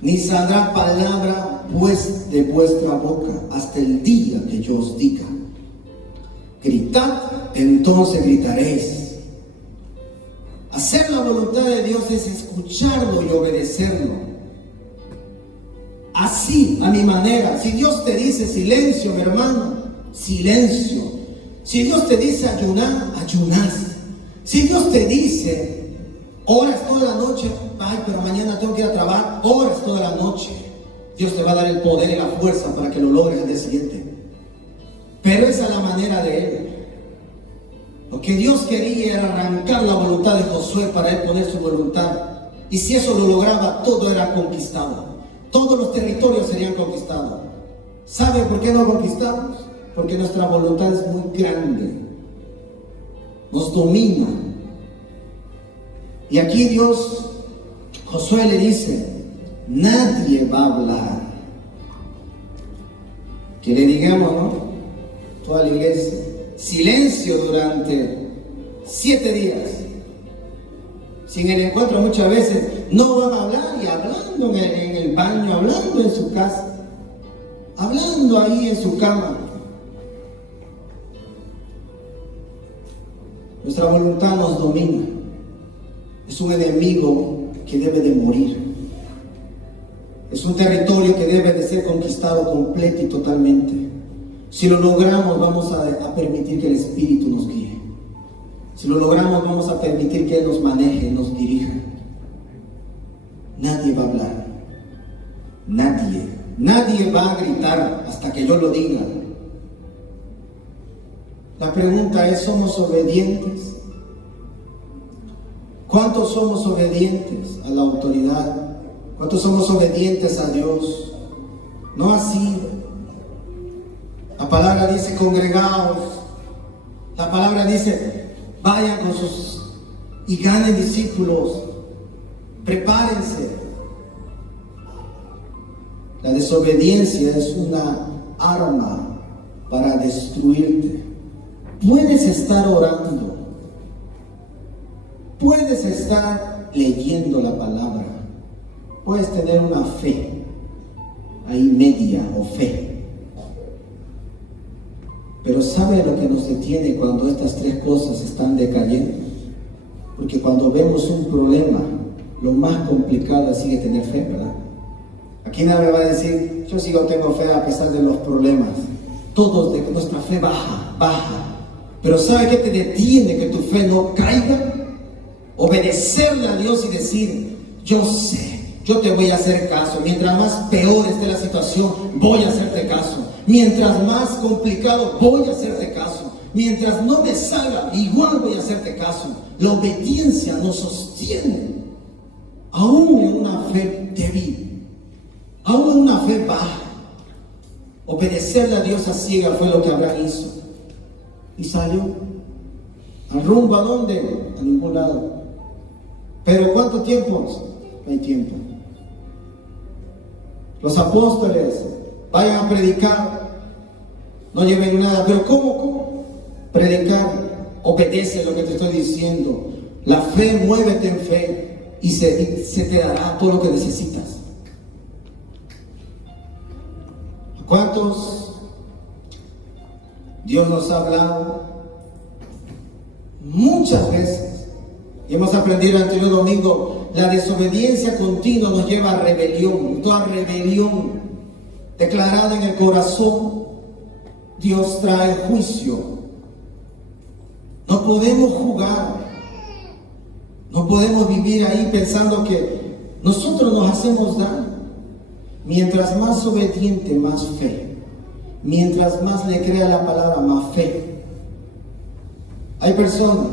ni saldrá palabra pues de vuestra boca hasta el día que yo os diga: gritad, entonces gritaréis. Hacer la voluntad de Dios es escucharlo y obedecerlo. Así, a mi manera. Si Dios te dice silencio, mi hermano, silencio. Si Dios te dice ayunar, ayunás. Si Dios te dice oras toda la noche, ay, pero mañana tengo que ir a trabajar, oras toda la noche, Dios te va a dar el poder y la fuerza para que lo logres el día siguiente. Pero esa es la manera de Él. Lo que Dios quería era arrancar la voluntad de Josué para Él poner su voluntad. Y si eso lo lograba, todo era conquistado. Todos los territorios serían conquistados. ¿Sabe por qué no conquistamos? Porque nuestra voluntad es muy grande. Nos domina. Y aquí Dios, Josué le dice: nadie va a hablar. Que le digamos, ¿no? Toda la iglesia: silencio durante 7 días. Si en el encuentro muchas veces no van a hablar, y hablando en el baño, hablando en su casa, hablando ahí en su cama. Nuestra voluntad nos domina. Es un enemigo que debe de morir. Es un territorio que debe de ser conquistado completo y totalmente. Si lo logramos, vamos a permitir que el Espíritu nos guíe. Si lo logramos, vamos a permitir que Él nos maneje, nos dirija. Nadie va a hablar. Nadie. Nadie va a gritar hasta que yo lo diga. La pregunta es: ¿somos obedientes? ¿Cuántos somos obedientes a la autoridad? ¿Cuántos somos obedientes a Dios? No así. La palabra dice: congregaos. La palabra dice: vayan con sus y ganen discípulos. Prepárense. La desobediencia es una arma para destruirte. Puedes estar orando, puedes estar leyendo la palabra, puedes tener una fe ahí media o fe, pero ¿sabe lo que nos detiene cuando estas 3 cosas están decayendo? Porque cuando vemos un problema, lo más complicado es sigue tener fe, ¿verdad? Aquí nadie me va a decir: yo sigo tengo fe a pesar de los problemas. Todos, de nuestra fe baja. Pero ¿sabe qué te detiene que tu fe no caiga? Obedecerle a Dios y decir: yo sé, yo te voy a hacer caso. Mientras más peor esté la situación, voy a hacerte caso. Mientras más complicado, voy a hacerte caso. Mientras no me salga, igual voy a hacerte caso. La obediencia nos sostiene, aún en una fe débil, aún en una fe baja. Obedecerle a Dios a ciega fue lo que Abraham hizo. Y salió al rumbo. ¿A dónde? A ningún lado. Pero ¿cuánto tiempo? No hay tiempo. Los apóstoles: vayan a predicar, no lleven nada. Pero ¿cómo? Predicar. Obedece lo que te estoy diciendo. La fe, muévete en fe y se te dará todo lo que necesitas. ¿Cuántos Dios nos ha hablado? Muchas veces. Y hemos aprendido el anterior domingo: la desobediencia continua nos lleva a rebelión. Toda rebelión declarada en el corazón, Dios trae juicio. No podemos jugar. No podemos vivir ahí pensando que nosotros nos hacemos daño. Mientras más obediente, más fe. Mientras más le crea la palabra, más fe. Hay personas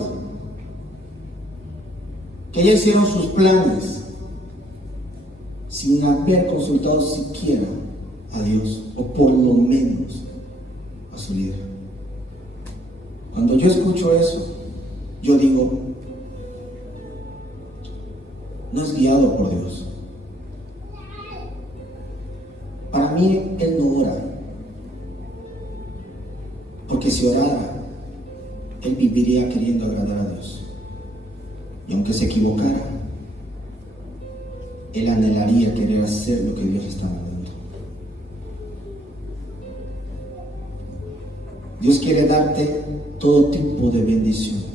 que ya hicieron sus planes sin haber consultado siquiera a Dios, o por lo menos a su líder. Cuando yo escucho eso, yo digo, no es guiado por Dios. Para mí, él no ora, porque si orara, él viviría queriendo agradar a Dios. Y aunque se equivocara, él anhelaría querer hacer lo que Dios está mandando. Dios quiere darte todo tipo de bendiciones.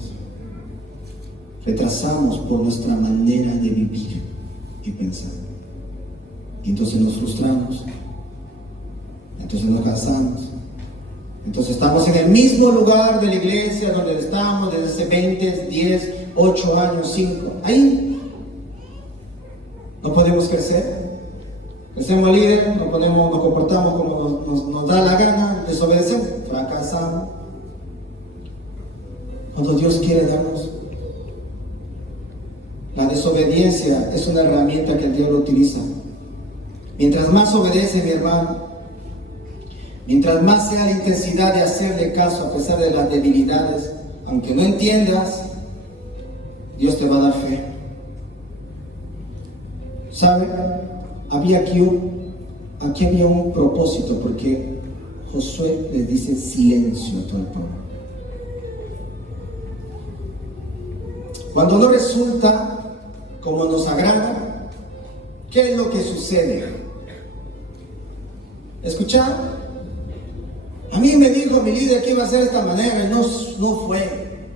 Retrasamos por nuestra manera de vivir y pensar. Y entonces nos frustramos. Entonces nos cansamos. Entonces estamos en el mismo lugar de la iglesia donde estamos desde hace 20, 10, 8 años, 5. Ahí no podemos crecer. Crecemos líderes, nos comportamos como nos da la gana, desobedecemos, fracasamos. Cuando Dios quiere darnos, la desobediencia es una herramienta que el diablo utiliza. Mientras más obedece, mi hermano, mientras más sea la intensidad de hacerle caso a pesar de las debilidades, aunque no entiendas, Dios te va a dar fe. ¿Sabe? Aquí había un propósito, porque Josué le dice silencio a todo el pueblo. Cuando no resulta como nos agrada, ¿qué es lo que sucede? ¿Escuchar? A mí me dijo mi líder que iba a hacer de esta manera y no fue.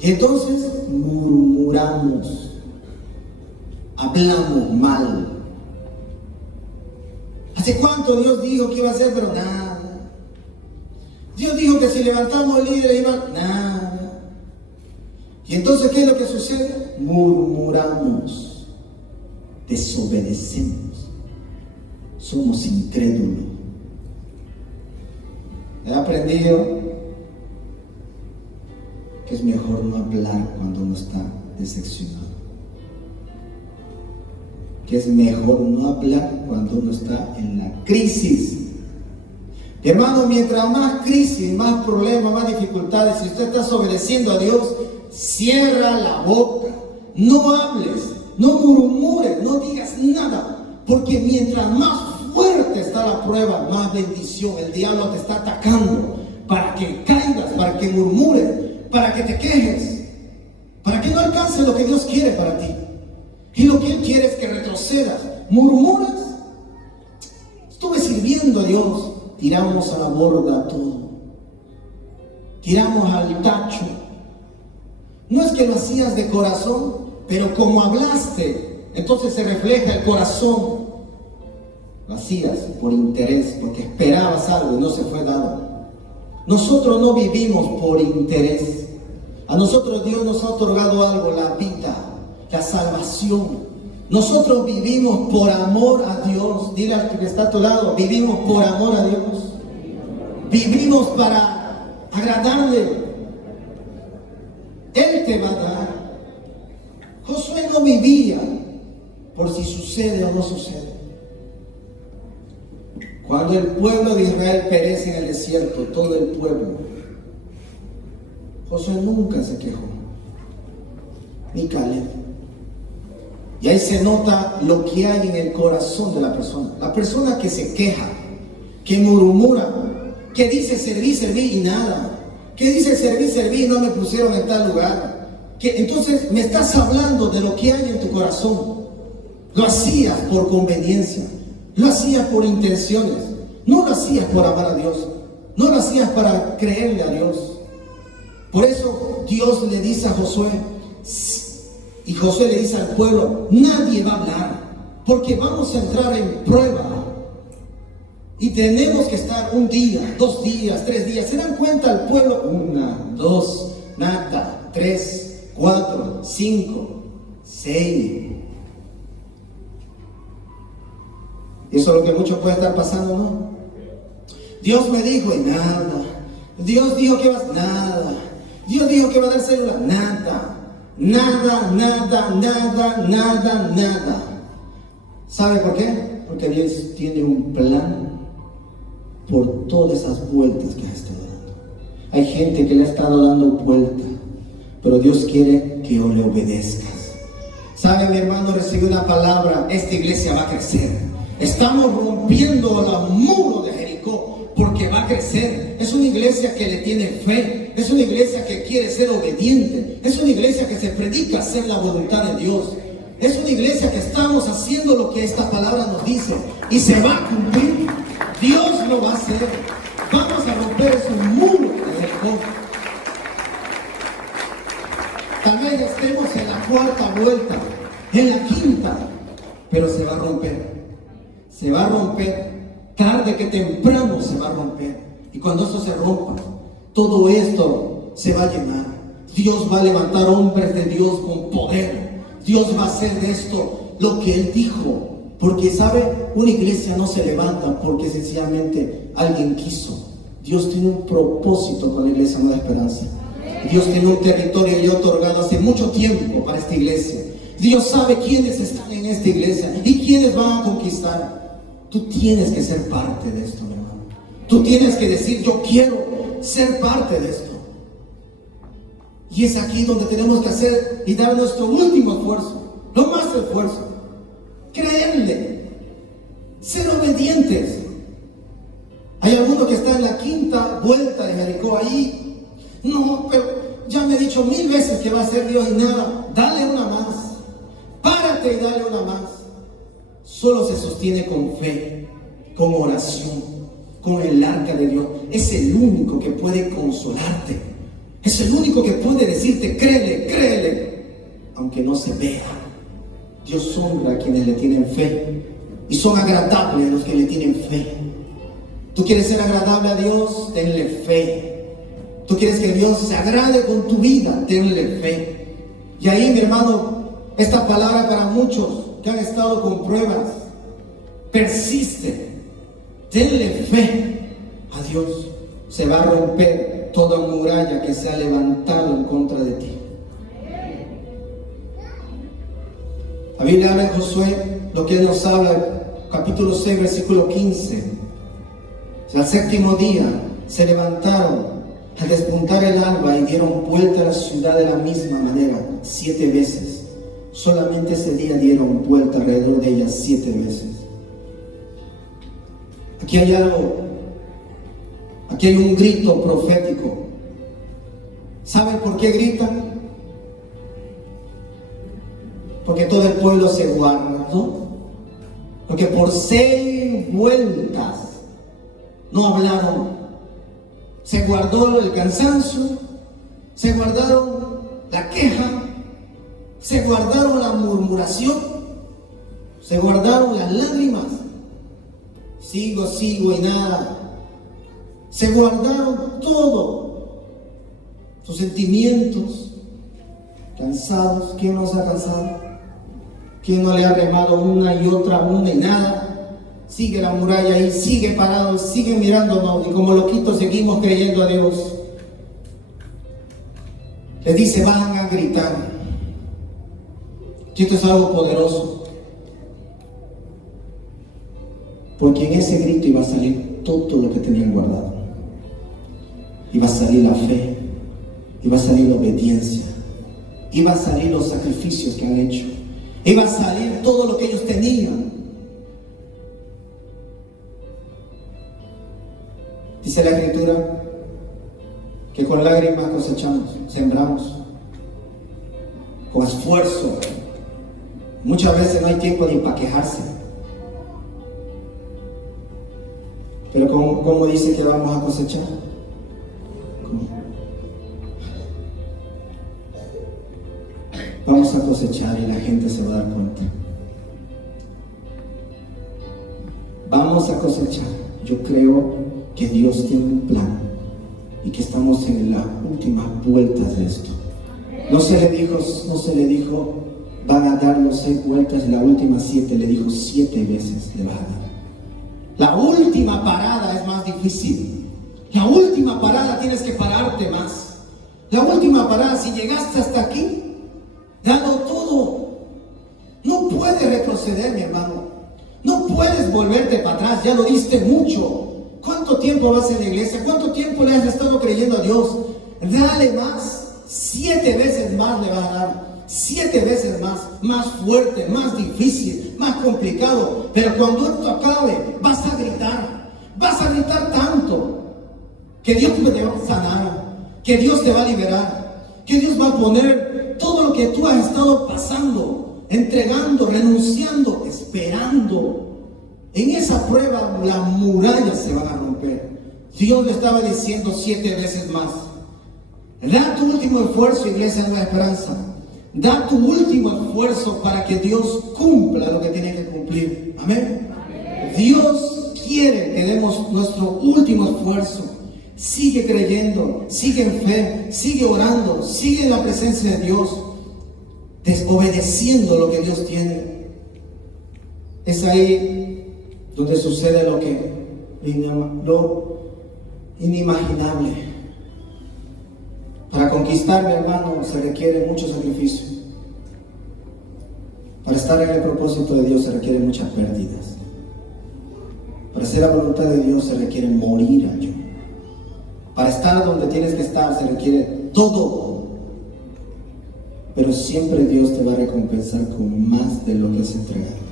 Y entonces murmuramos, hablamos mal. ¿Hace cuánto Dios dijo que iba a hacer? Pero nada. Dios dijo que si levantamos el líder iba nada. Y entonces, ¿qué es lo que sucede? Murmuramos, desobedecemos, somos incrédulos. He aprendido que es mejor no hablar cuando uno está decepcionado. Que es mejor no hablar cuando uno está en la crisis. Hermano, mientras más crisis, más problemas, más dificultades, si usted está obedeciendo a Dios, cierra la boca, no hables, no murmures, no digas nada, porque mientras más fuerte está la prueba, más bendición. El diablo te está atacando para que caigas, para que murmures, para que te quejes, para que no alcances lo que Dios quiere para ti. Y lo que Él quiere es que retrocedas. Murmuras. Estuve sirviendo a Dios, tiramos a la borda todo, tiramos al tacho. No es que lo hacías de corazón, pero como hablaste, entonces se refleja el corazón. Lo hacías por interés, porque esperabas algo y no se fue dado. Nosotros no vivimos por interés. A nosotros Dios nos ha otorgado algo, la vida, la salvación. Nosotros vivimos por amor a Dios. Dile al que está a tu lado, vivimos por amor a Dios. Vivimos para agradarle. Él te va a dar. Josué no vivía por si sucede o no sucede. Cuando el pueblo de Israel perece en el desierto, todo el pueblo, Josué nunca se quejó, ni Caleb. Y ahí se nota lo que hay en el corazón de la persona. La persona que se queja, que murmura, que dice serví y nada. Que dice serví y no me pusieron en tal lugar. Que entonces me estás hablando de lo que hay en tu corazón. Lo hacías por conveniencia, lo hacías por intenciones, no lo hacías por amar a Dios, no lo hacías para creerle a Dios. Por eso Dios le dice a Josué, y Josué le dice al pueblo, nadie va a hablar, porque vamos a entrar en prueba. Y tenemos que estar 1 día, 2 días, 3 días. ¿Se dan cuenta el pueblo? 1, 2, nada, 3, 4, 5, 6. Eso es lo que mucho puede estar pasando, ¿no? Dios me dijo y nada. Dios dijo que va a nada. Dios dijo que va a dar célula, nada. Nada, nada, nada, nada, nada. ¿Sabe por qué? Porque Dios tiene un plan por todas esas vueltas que ha estado dando. Hay gente que le ha estado dando vuelta, pero Dios quiere que yo le obedezcas. ¿Sabe, mi hermano? Recibí una palabra. Esta iglesia va a crecer. Estamos rompiendo los muros de Jericó porque va a crecer. Es una iglesia que le tiene fe. Es una iglesia que quiere ser obediente. Es una iglesia que se predica hacer la voluntad de Dios. Es una iglesia que estamos haciendo lo que esta palabra nos dice y se va a cumplir. Dios lo va a hacer. Vamos a romper esos muros de Jericó. Tal vez estemos en la cuarta vuelta, en la quinta, pero se va a romper. Se va a romper. Tarde que temprano se va a romper. Y cuando esto se rompa, todo esto se va a llenar. Dios va a levantar hombres de Dios con poder. Dios va a hacer de esto lo que Él dijo. Porque, ¿sabe? Una iglesia no se levanta porque sencillamente alguien quiso. Dios tiene un propósito con la iglesia Nueva Esperanza. Dios tiene un territorio ya otorgado hace mucho tiempo para esta iglesia. Dios sabe quiénes están en esta iglesia y quiénes van a conquistar. Tú tienes que ser parte de esto, mi hermano. Tú tienes que decir, yo quiero ser parte de esto. Y es aquí donde tenemos que hacer y dar nuestro último esfuerzo, lo más esfuerzo. Creerle, ser obedientes. Hay alguno que está en la quinta vuelta de Jericó ahí. No, pero ya me he dicho 1000 veces que va a ser Dios y nada. Dale una más. Párate y dale una más. Solo se sostiene con fe, con oración, con el arca de Dios. Es el único que puede consolarte. Es el único que puede decirte, créele, créele. Aunque no se vea. Dios honra a quienes le tienen fe. Y son agradables a los que le tienen fe. ¿Tú quieres ser agradable a Dios? Tenle fe. ¿Tú quieres que Dios se agrade con tu vida? Tenle fe. Y ahí, mi hermano, esta palabra para muchos que han estado con pruebas, persiste. Tenle fe a Dios. Se va a romper toda muralla que se ha levantado en contra de ti. La Biblia habla en Josué, lo que Él nos habla, capítulo 6, versículo 15. Al séptimo día se levantaron al despuntar el alba y dieron vuelta a la ciudad de la misma manera 7 veces. Solamente ese día dieron vuelta alrededor de ella 7 veces. Aquí hay algo. Aquí hay un grito profético. ¿Saben por qué gritan? Porque todo el pueblo se guardó. Porque por 6 vueltas no hablaron. Se guardó el cansancio, se guardaron la queja, se guardaron la murmuración, se guardaron las lágrimas. Sigo y nada. Se guardaron todo. Sus sentimientos, cansados. ¿Quién no se ha cansado? ¿Quién no le ha remado una y nada? Sigue la muralla ahí, sigue parado, sigue mirándonos y como loquitos seguimos creyendo a Dios. Le dice, van a gritar. Y esto es algo poderoso. Porque en ese grito iba a salir todo lo que tenían guardado. Iba a salir la fe, iba a salir la obediencia, iba a salir los sacrificios que han hecho, iba a salir todo lo que ellos tenían. Dice la Escritura que con lágrimas cosechamos, sembramos, con esfuerzo. Muchas veces no hay tiempo ni para quejarse. Pero ¿cómo dice que vamos a cosechar? ¿Cómo? Vamos a cosechar y la gente se va a dar cuenta. Vamos a cosechar. Yo creo que Dios tiene un plan y que estamos en las últimas vueltas de esto. No se le dijo van a dar los 6 vueltas y la última 7, le dijo 7 veces le va a dar. La última parada es más difícil. La última parada tienes que pararte más. La última parada, si llegaste hasta aquí, dalo todo. No puedes retroceder, mi hermano. No puedes volverte para atrás, ya lo diste mucho. ¿Cuánto tiempo vas en la iglesia? ¿Cuánto tiempo le has estado creyendo a Dios? Dale más, 7 veces más le vas a dar. 7 veces más fuerte, más difícil, más complicado. Pero cuando esto acabe, vas a gritar tanto, que Dios te va a sanar, que Dios te va a liberar, que Dios va a poner todo lo que tú has estado pasando, entregando, renunciando, esperando. En esa prueba las murallas se van a romper. Dios le estaba diciendo 7 veces más. Da tu último esfuerzo, Iglesia Nueva Esperanza. Da tu último esfuerzo para que Dios cumpla lo que tiene que cumplir. Amén. Dios quiere que demos nuestro último esfuerzo. Sigue creyendo, sigue en fe, sigue orando, sigue en la presencia de Dios, desobedeciendo lo que Dios tiene. Es ahí donde sucede lo inimaginable. Para conquistar, mi hermano, se requiere mucho sacrificio. Para estar en el propósito de Dios se requieren muchas pérdidas. Para hacer la voluntad de Dios se requiere morir a yo. Para estar donde tienes que estar se requiere todo. Pero siempre Dios te va a recompensar con más de lo que has entregado.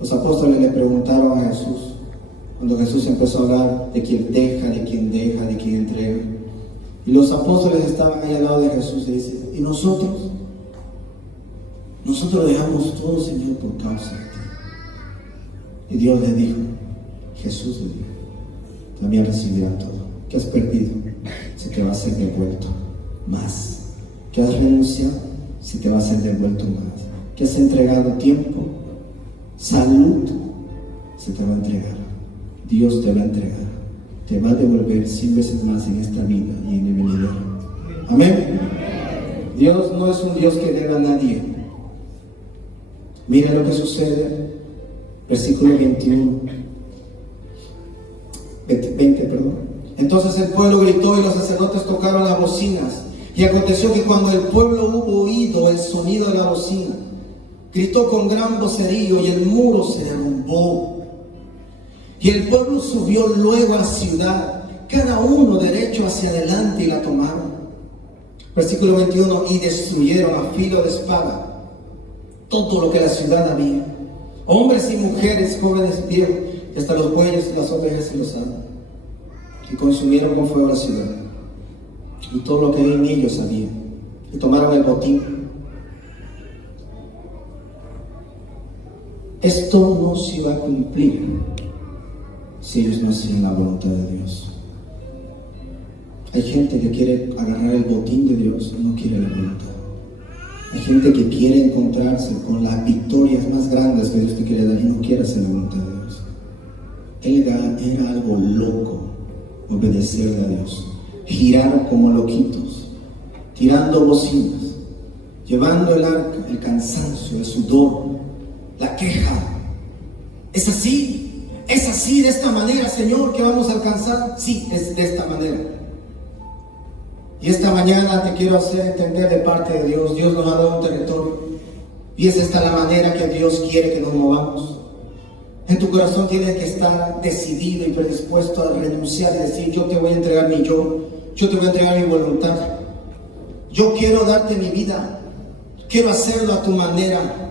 Los apóstoles le preguntaron a Jesús, cuando Jesús empezó a hablar de quién deja, de quién entrega. Y los apóstoles estaban ahí al lado de Jesús y dicen, ¿y nosotros? Nosotros dejamos todo, Señor, por causa de ti. Y Dios le dijo, Jesús le dijo, también recibirán todo. ¿Qué has perdido? Se te va a ser devuelto más. ¿Qué has renunciado? Se te va a ser devuelto más. ¿Qué has entregado? Tiempo, salud, se te va a entregar. Dios te va a entregar. Te va a devolver 100 veces más en esta vida y en el venidero. Amén. Dios no es un Dios que debe a nadie. Mira lo que sucede. Versículo 20. Entonces el pueblo gritó y los sacerdotes tocaron las bocinas. Y aconteció que cuando el pueblo hubo oído el sonido de la bocina, gritó con gran vocerío y el muro se derrumbó. Y el pueblo subió luego a la ciudad, cada uno derecho hacia adelante, y la tomaron. Versículo 21, y destruyeron a filo de espada todo lo que la ciudad había, hombres y mujeres, jóvenes, viejos, y hasta los bueyes, las ovejas y los asnos, y consumieron con fuego la ciudad y todo lo que en ellos había, y tomaron el botín. Esto no se iba a cumplir si ellos no hacían la voluntad de Dios. Hay gente que quiere agarrar el botín de Dios y no quiere la voluntad. Hay gente que quiere encontrarse con las victorias más grandes que Dios te quiere dar y no quiere hacer la voluntad de Dios. Era algo loco obedecerle a Dios, girar como loquitos, tirando bocinas, llevando el arca, el cansancio, el sudor, la queja. Es así, de esta manera, Señor, que vamos a alcanzar. Sí, es de esta manera. Y esta mañana te quiero hacer entender de parte de Dios. Dios nos ha dado un territorio y es esta la manera que Dios quiere que nos movamos. En tu corazón tienes que estar decidido y predispuesto a renunciar y decir, yo te voy a entregar mi yo te voy a entregar mi voluntad. Yo quiero darte mi vida, quiero hacerlo a tu manera.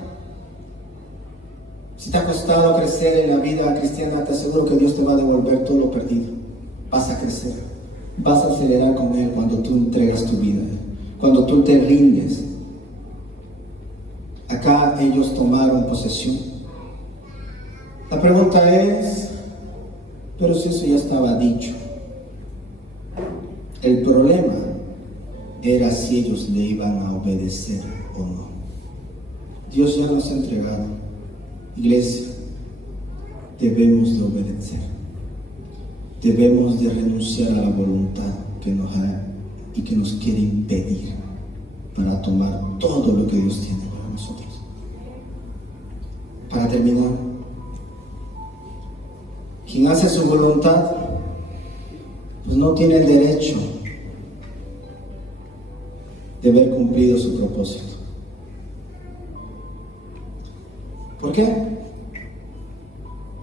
Si te ha costado crecer en la vida cristiana, te aseguro que Dios te va a devolver todo lo perdido. Vas a crecer, vas a acelerar con Él cuando tú entregas tu vida, cuando tú te rindes. Acá ellos tomaron posesión. La pregunta es, pero si eso ya estaba dicho. El problema era si ellos le iban a obedecer o no. Dios ya nos ha entregado. Iglesia, debemos de obedecer. Debemos de renunciar a la voluntad que nos ha y que nos quiere impedir para tomar todo lo que Dios tiene para nosotros. Para terminar, quien hace su voluntad, pues no tiene el derecho de haber cumplido su propósito. ¿Por qué?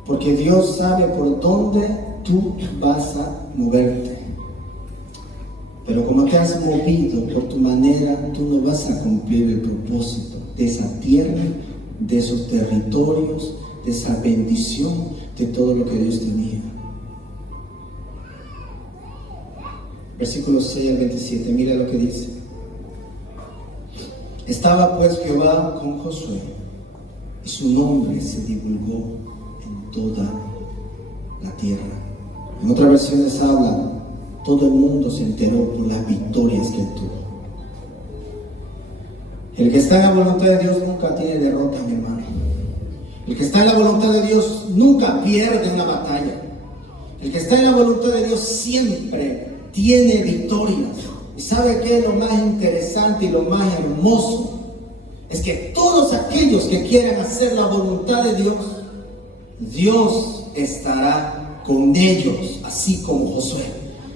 Porque Dios sabe por dónde tú vas a moverte. Pero como te has movido por tu manera, tú no vas a cumplir el propósito de esa tierra, de esos territorios, de esa bendición, de todo lo que Dios tenía. Versículos 6 al 27, mira lo que dice. Estaba pues Jehová con Josué, y su nombre se divulgó en toda la tierra. En otras versiones habla, todo el mundo se enteró por las victorias que él tuvo. El que está en la voluntad de Dios nunca tiene derrota, mi hermano. El que está en la voluntad de Dios nunca pierde una batalla. El que está en la voluntad de Dios siempre tiene victorias. ¿Y sabe qué es lo más interesante y lo más hermoso? Es que todos aquellos que quieran hacer la voluntad de Dios, Dios estará con ellos, así como Josué.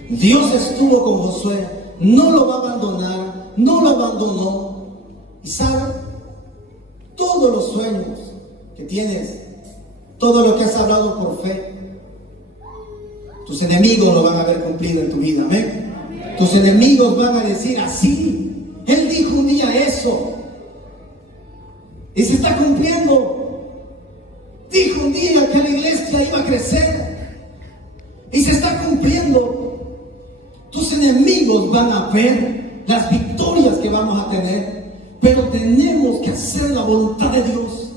Dios estuvo con Josué, no lo va a abandonar, no lo abandonó. Y sabe, todos los sueños que tienes, todo lo que has hablado por fe, tus enemigos lo van a ver cumplido en tu vida, amén. Tus enemigos van a decir así, él dijo un día eso, y se está cumpliendo. Dijo un día que la iglesia iba a crecer, y se está cumpliendo. Tus enemigos van a ver las victorias que vamos a tener, pero tenemos que hacer la voluntad de Dios.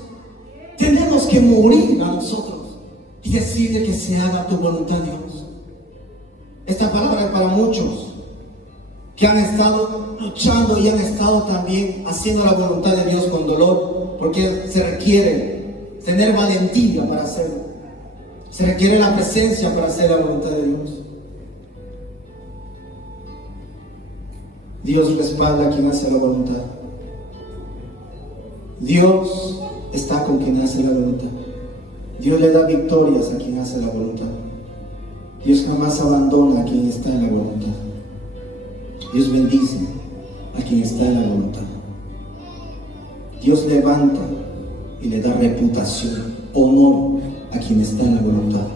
Tenemos que morir a nosotros y decirle que se haga tu voluntad, Dios. Esta palabra es para muchos que han estado luchando y han estado también haciendo la voluntad de Dios con dolor, porque se requiere tener valentía para hacerlo. Se requiere la presencia para hacer la voluntad de Dios. Dios respalda a quien hace la voluntad. Dios está con quien hace la voluntad. Dios le da victorias a quien hace la voluntad. Dios jamás abandona a quien está en la voluntad. Dios bendice a quien está en la voluntad. Dios levanta y le da reputación, honor a quien está en la voluntad.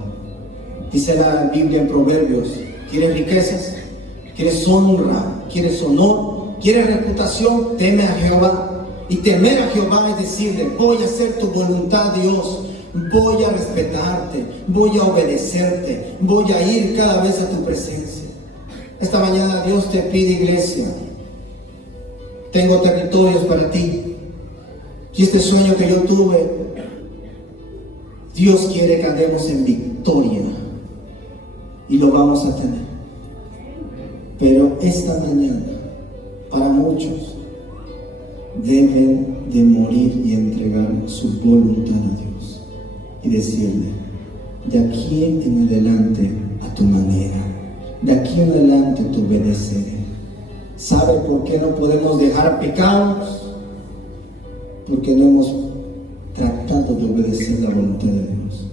Dice la Biblia en Proverbios: ¿quieres riquezas? ¿Quieres honra? ¿Quieres honor? ¿Quieres reputación? Teme a Jehová. Y temer a Jehová es decirle: voy a hacer tu voluntad, Dios. Voy a respetarte, voy a obedecerte, voy a ir cada vez a tu presencia. Esta mañana Dios te pide, iglesia, tengo territorios para ti. Y este sueño que yo tuve, Dios quiere que andemos en victoria, y lo vamos a tener. Pero esta mañana, para muchos, deben de morir y entregar su voluntad a Dios y decirle: de aquí en adelante a tu manera, de aquí en adelante te obedeceré. ¿Sabe por qué no podemos dejar pecados? Porque no hemos tratado de obedecer la voluntad de Dios.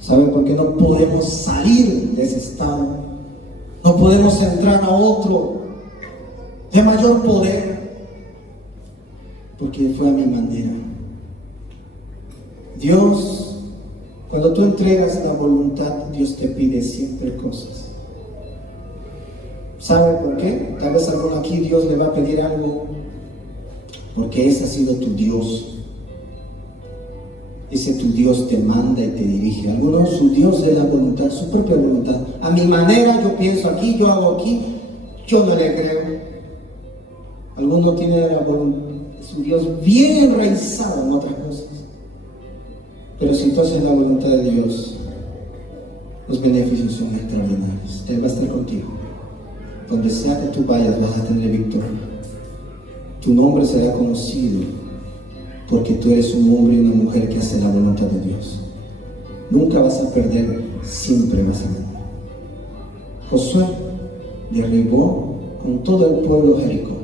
¿Sabe por qué no podemos salir de ese estado? No podemos entrar a otro de mayor poder, porque fue a mi manera. Dios, cuando tú entregas la voluntad, Dios te pide siempre cosas. ¿Sabe por qué? Tal vez a alguno aquí Dios le va a pedir algo porque ese ha sido tu Dios. Ese tu Dios te manda y te dirige. Algunos, su Dios es la voluntad, su propia voluntad. A mi manera, yo pienso aquí, yo hago aquí, yo no le creo. Algunos tienen la voluntad, su Dios bien enraizado en otras cosas. Pero si tú haces la voluntad de Dios, los beneficios son extraordinarios. Él va a estar contigo. Donde sea que tú vayas, vas a tener victoria. Tu nombre será conocido porque tú eres un hombre y una mujer que hace la voluntad de Dios. Nunca vas a perder, siempre vas a ganar. Josué derribó con todo el pueblo Jericó.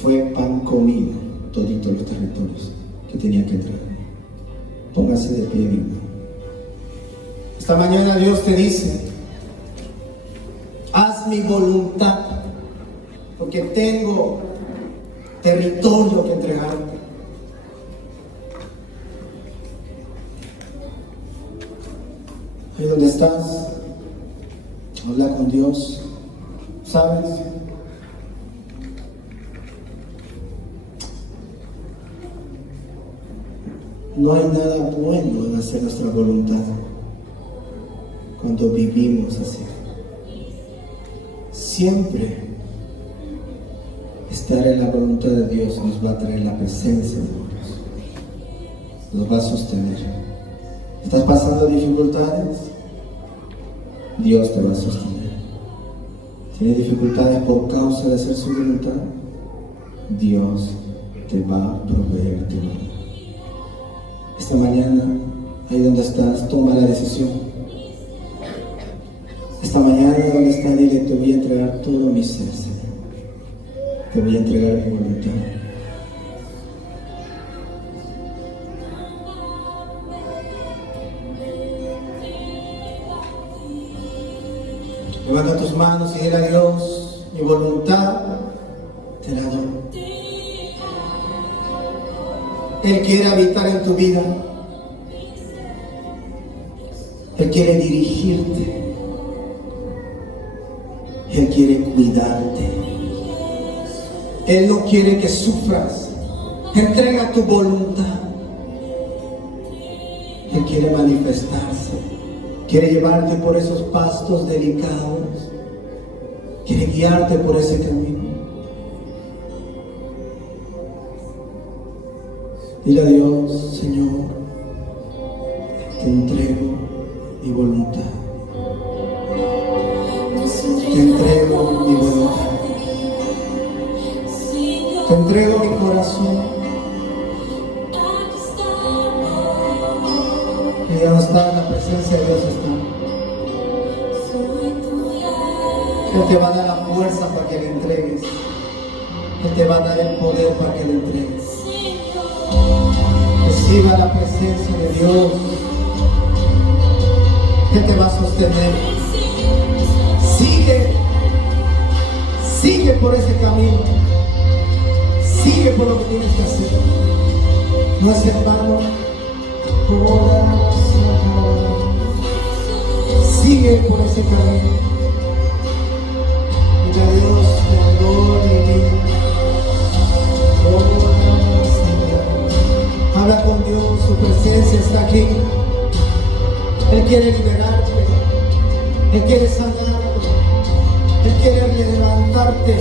Fue pan comido toditos los territorios que tenían que entrar. Póngase de pie, mi hermano. Esta mañana Dios te dice: haz mi voluntad, porque tengo territorio que entregarte. Ahí donde estás, habla con Dios. ¿Sabes? No hay nada bueno en hacer nuestra voluntad cuando vivimos así. Siempre estar en la voluntad de Dios nos va a traer la presencia de Dios, nos va a sostener. ¿Estás pasando dificultades? Dios te va a sostener. ¿Tienes dificultades por causa de hacer su voluntad? Dios te va a proveer tu vida. Esta mañana, ahí donde estás, toma la decisión. Esta mañana, donde estás, dile: te voy a entregar todo mi ser, Señor. Te voy a entregar mi voluntad. Levanta tus manos y dile a Dios: mi voluntad te la doy. Él quiere habitar en tu vida. Él quiere dirigirte. Él quiere cuidarte. Él no quiere que sufras. Entrega tu voluntad. Él quiere manifestarse. Quiere llevarte por esos pastos delicados. Quiere guiarte por ese camino. Dile a Dios: Señor, te entrego mi voluntad. Te entrego mi voluntad. Te entrego mi corazón. Y ya no está, la presencia de Dios está. Él te va a dar la fuerza para que le entregues. Él te va a dar el poder para que le entregues. Reciba la presencia de Dios. Él te va a sostener. Sigue por ese camino. Sigue por lo que tienes que hacer. No es en vano. Sigue por ese camino. Dile a Dios: te adoro mi vida. Habla con Dios, su presencia está aquí. Él quiere liberarte. Él quiere sanarte. Él quiere levantarte.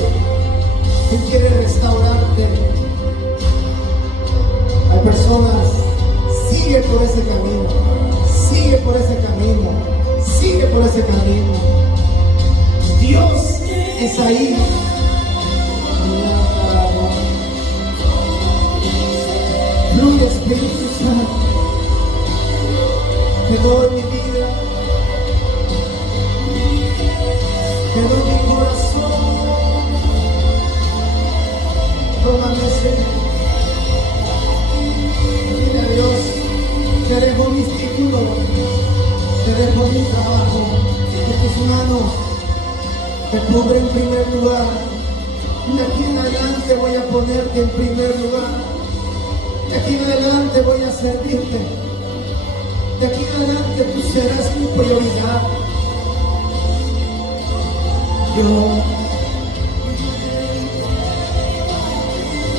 Él quiere restaurarte. Hay personas, sigue por ese camino. Sigue por ese camino. Sigue por ese camino. Dios es ahí. Fluye, Espíritu Santo. Te doy mi vida. Te doy mi corazón. Tómame, Señor. Dile a Dios: te dejo mis títulos. Te dejo mi trabajo. Que tus manos te cubren en primer lugar. De aquí en adelante voy a ponerte en primer lugar. De aquí en adelante voy a servirte. De aquí en adelante tú serás mi prioridad.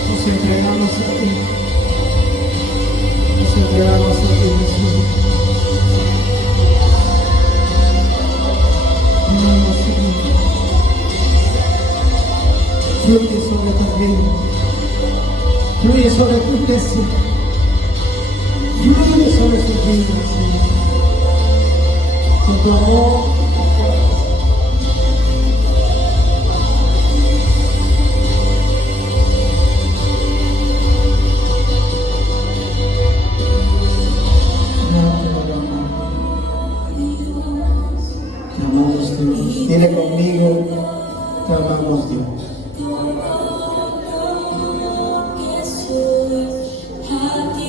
Nos entregamos a ti. Nos entregamos a ti, Jesús. Fluye sobre tu vida. Fluye sobre tu iglesia. Fluye sobre sus vidas, Señor. Con tu amor. Te amamos, Dios. Dile conmigo: te amamos, Dios.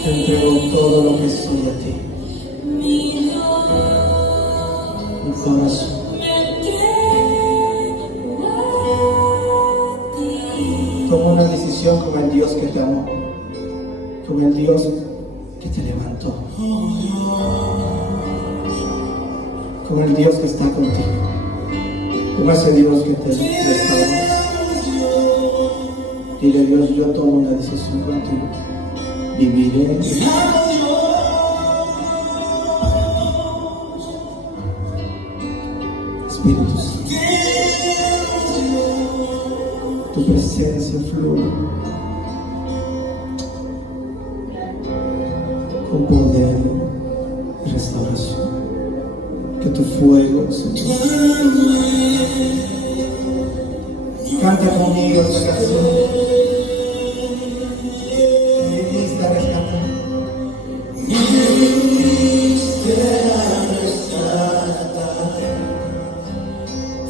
Te entrego todo lo que soy a ti. Mi corazón. Toma una decisión con el Dios que te amó, con el Dios que te levantó. con el Dios que está contigo, con ese Dios que te restaura. Dile a Dios, yo tomo una decisión contigo. Viviré. Espíritu Santo, tu presencia fluye con poder y restauración. Que tu fuego, Señor. Canta conmigo esta canción. Viniste a rescatar. Viniste a rescatar.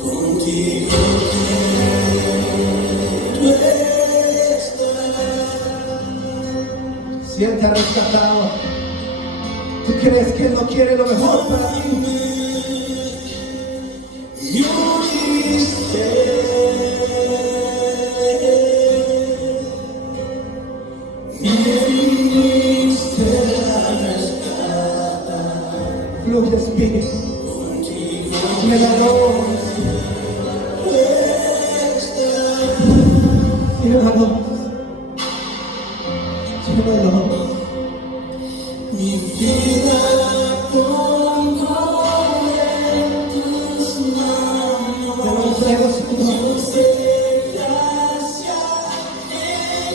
Contigo tú estás. Si Él te ha rescatado, ¿tú crees que Él no quiere lo mejor para ti? Fluye Espíritu, llévanos, llévanos, llévanos. Mi vida pongo en tus manos. Te lo entrego, Señor. Gracia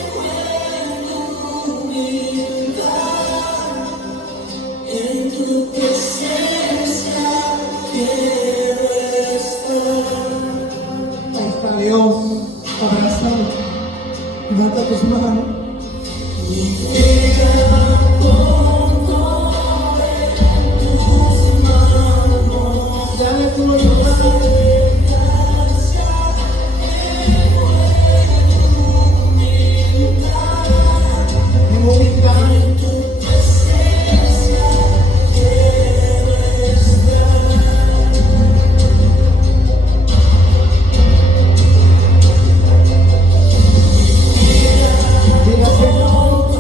encuentro humildad en tu presencia quiero estar. Ahí está Dios abrazado. Levanta tus manos. Mi vida pongo en tus manos. Dale tu lugar. Gracia encuentro humildad. En humildad. En tu presencia quiero estar. Dile, Señor,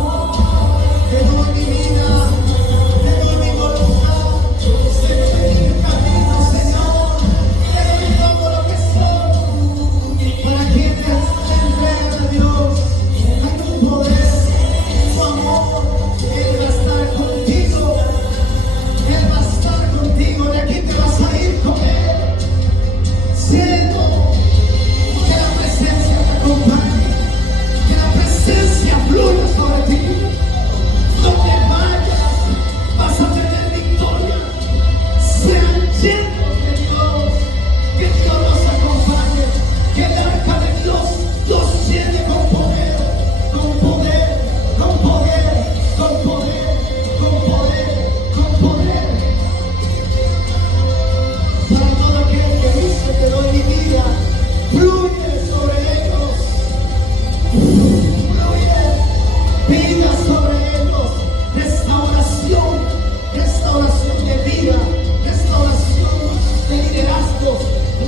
te doy mi vida, te doy mi voluntad, te doy mi camino, Señor, te doy todo lo que soy. Para quien te entrega a Dios, hay un poder, su amor, Él va a estar contigo, Él va a estar contigo, de aquí te vas a ir con Él. Siento que la presencia te acompañe, que la presencia fluya sobre ti. Donde vayas, vas a tener victoria. Sean llenos de Dios, que Dios los acompañe, que el arca de Dios los llene con poder, con poder, con poder, con poder, con poder, con poder. Para todo aquel que dice te doy mi vida, fluye sobre ellos, fluye, vida sobre ellos, restauración, restauración de vida, restauración de liderazgos,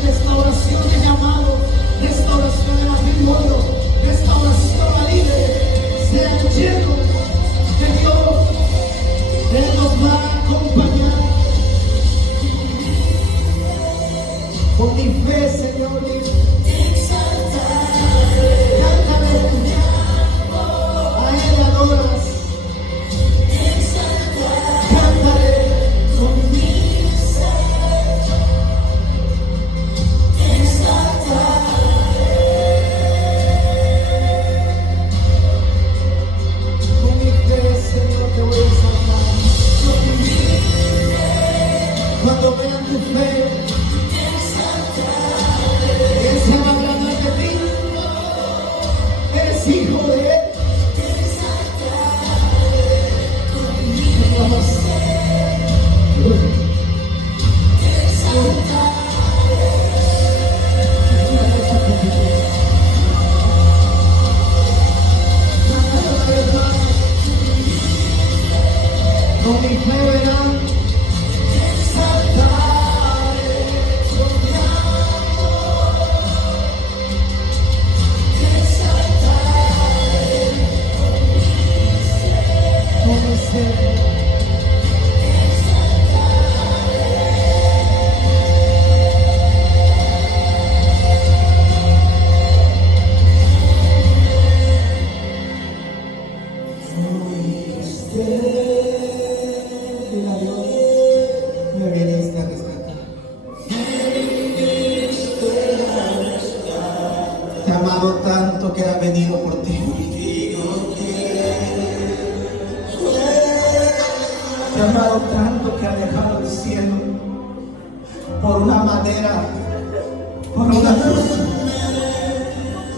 restauración de llamados, restauración de matrimonio, restauración a líderes. Sean llenos de Dios, Él nos va a acompañar. Con mi fe, Señor, cántale, a Él adoras, cántale con mi fe, Señor, te voy a exaltar. Cuando vean tu fe, Él se va a agradar de ti. Eres hijo de Él. Vamos. Con mi fe verán, exaltaré. amado tanto que ha venido por ti. Te ha amado tanto que ha dejado el cielo por una madera, por una cruz.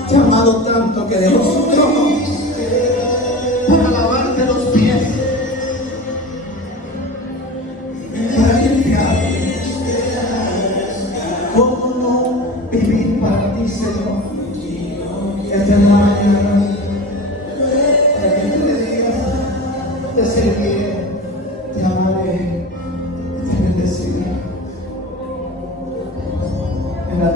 Te ha amado tanto que dejó su trono para lavarte los pies, para limpiarte. ¿Cómo no vivir para ti, Señor? Esta mañana, para que tú le digas, te serviré, te amaré, te bendeciré. En la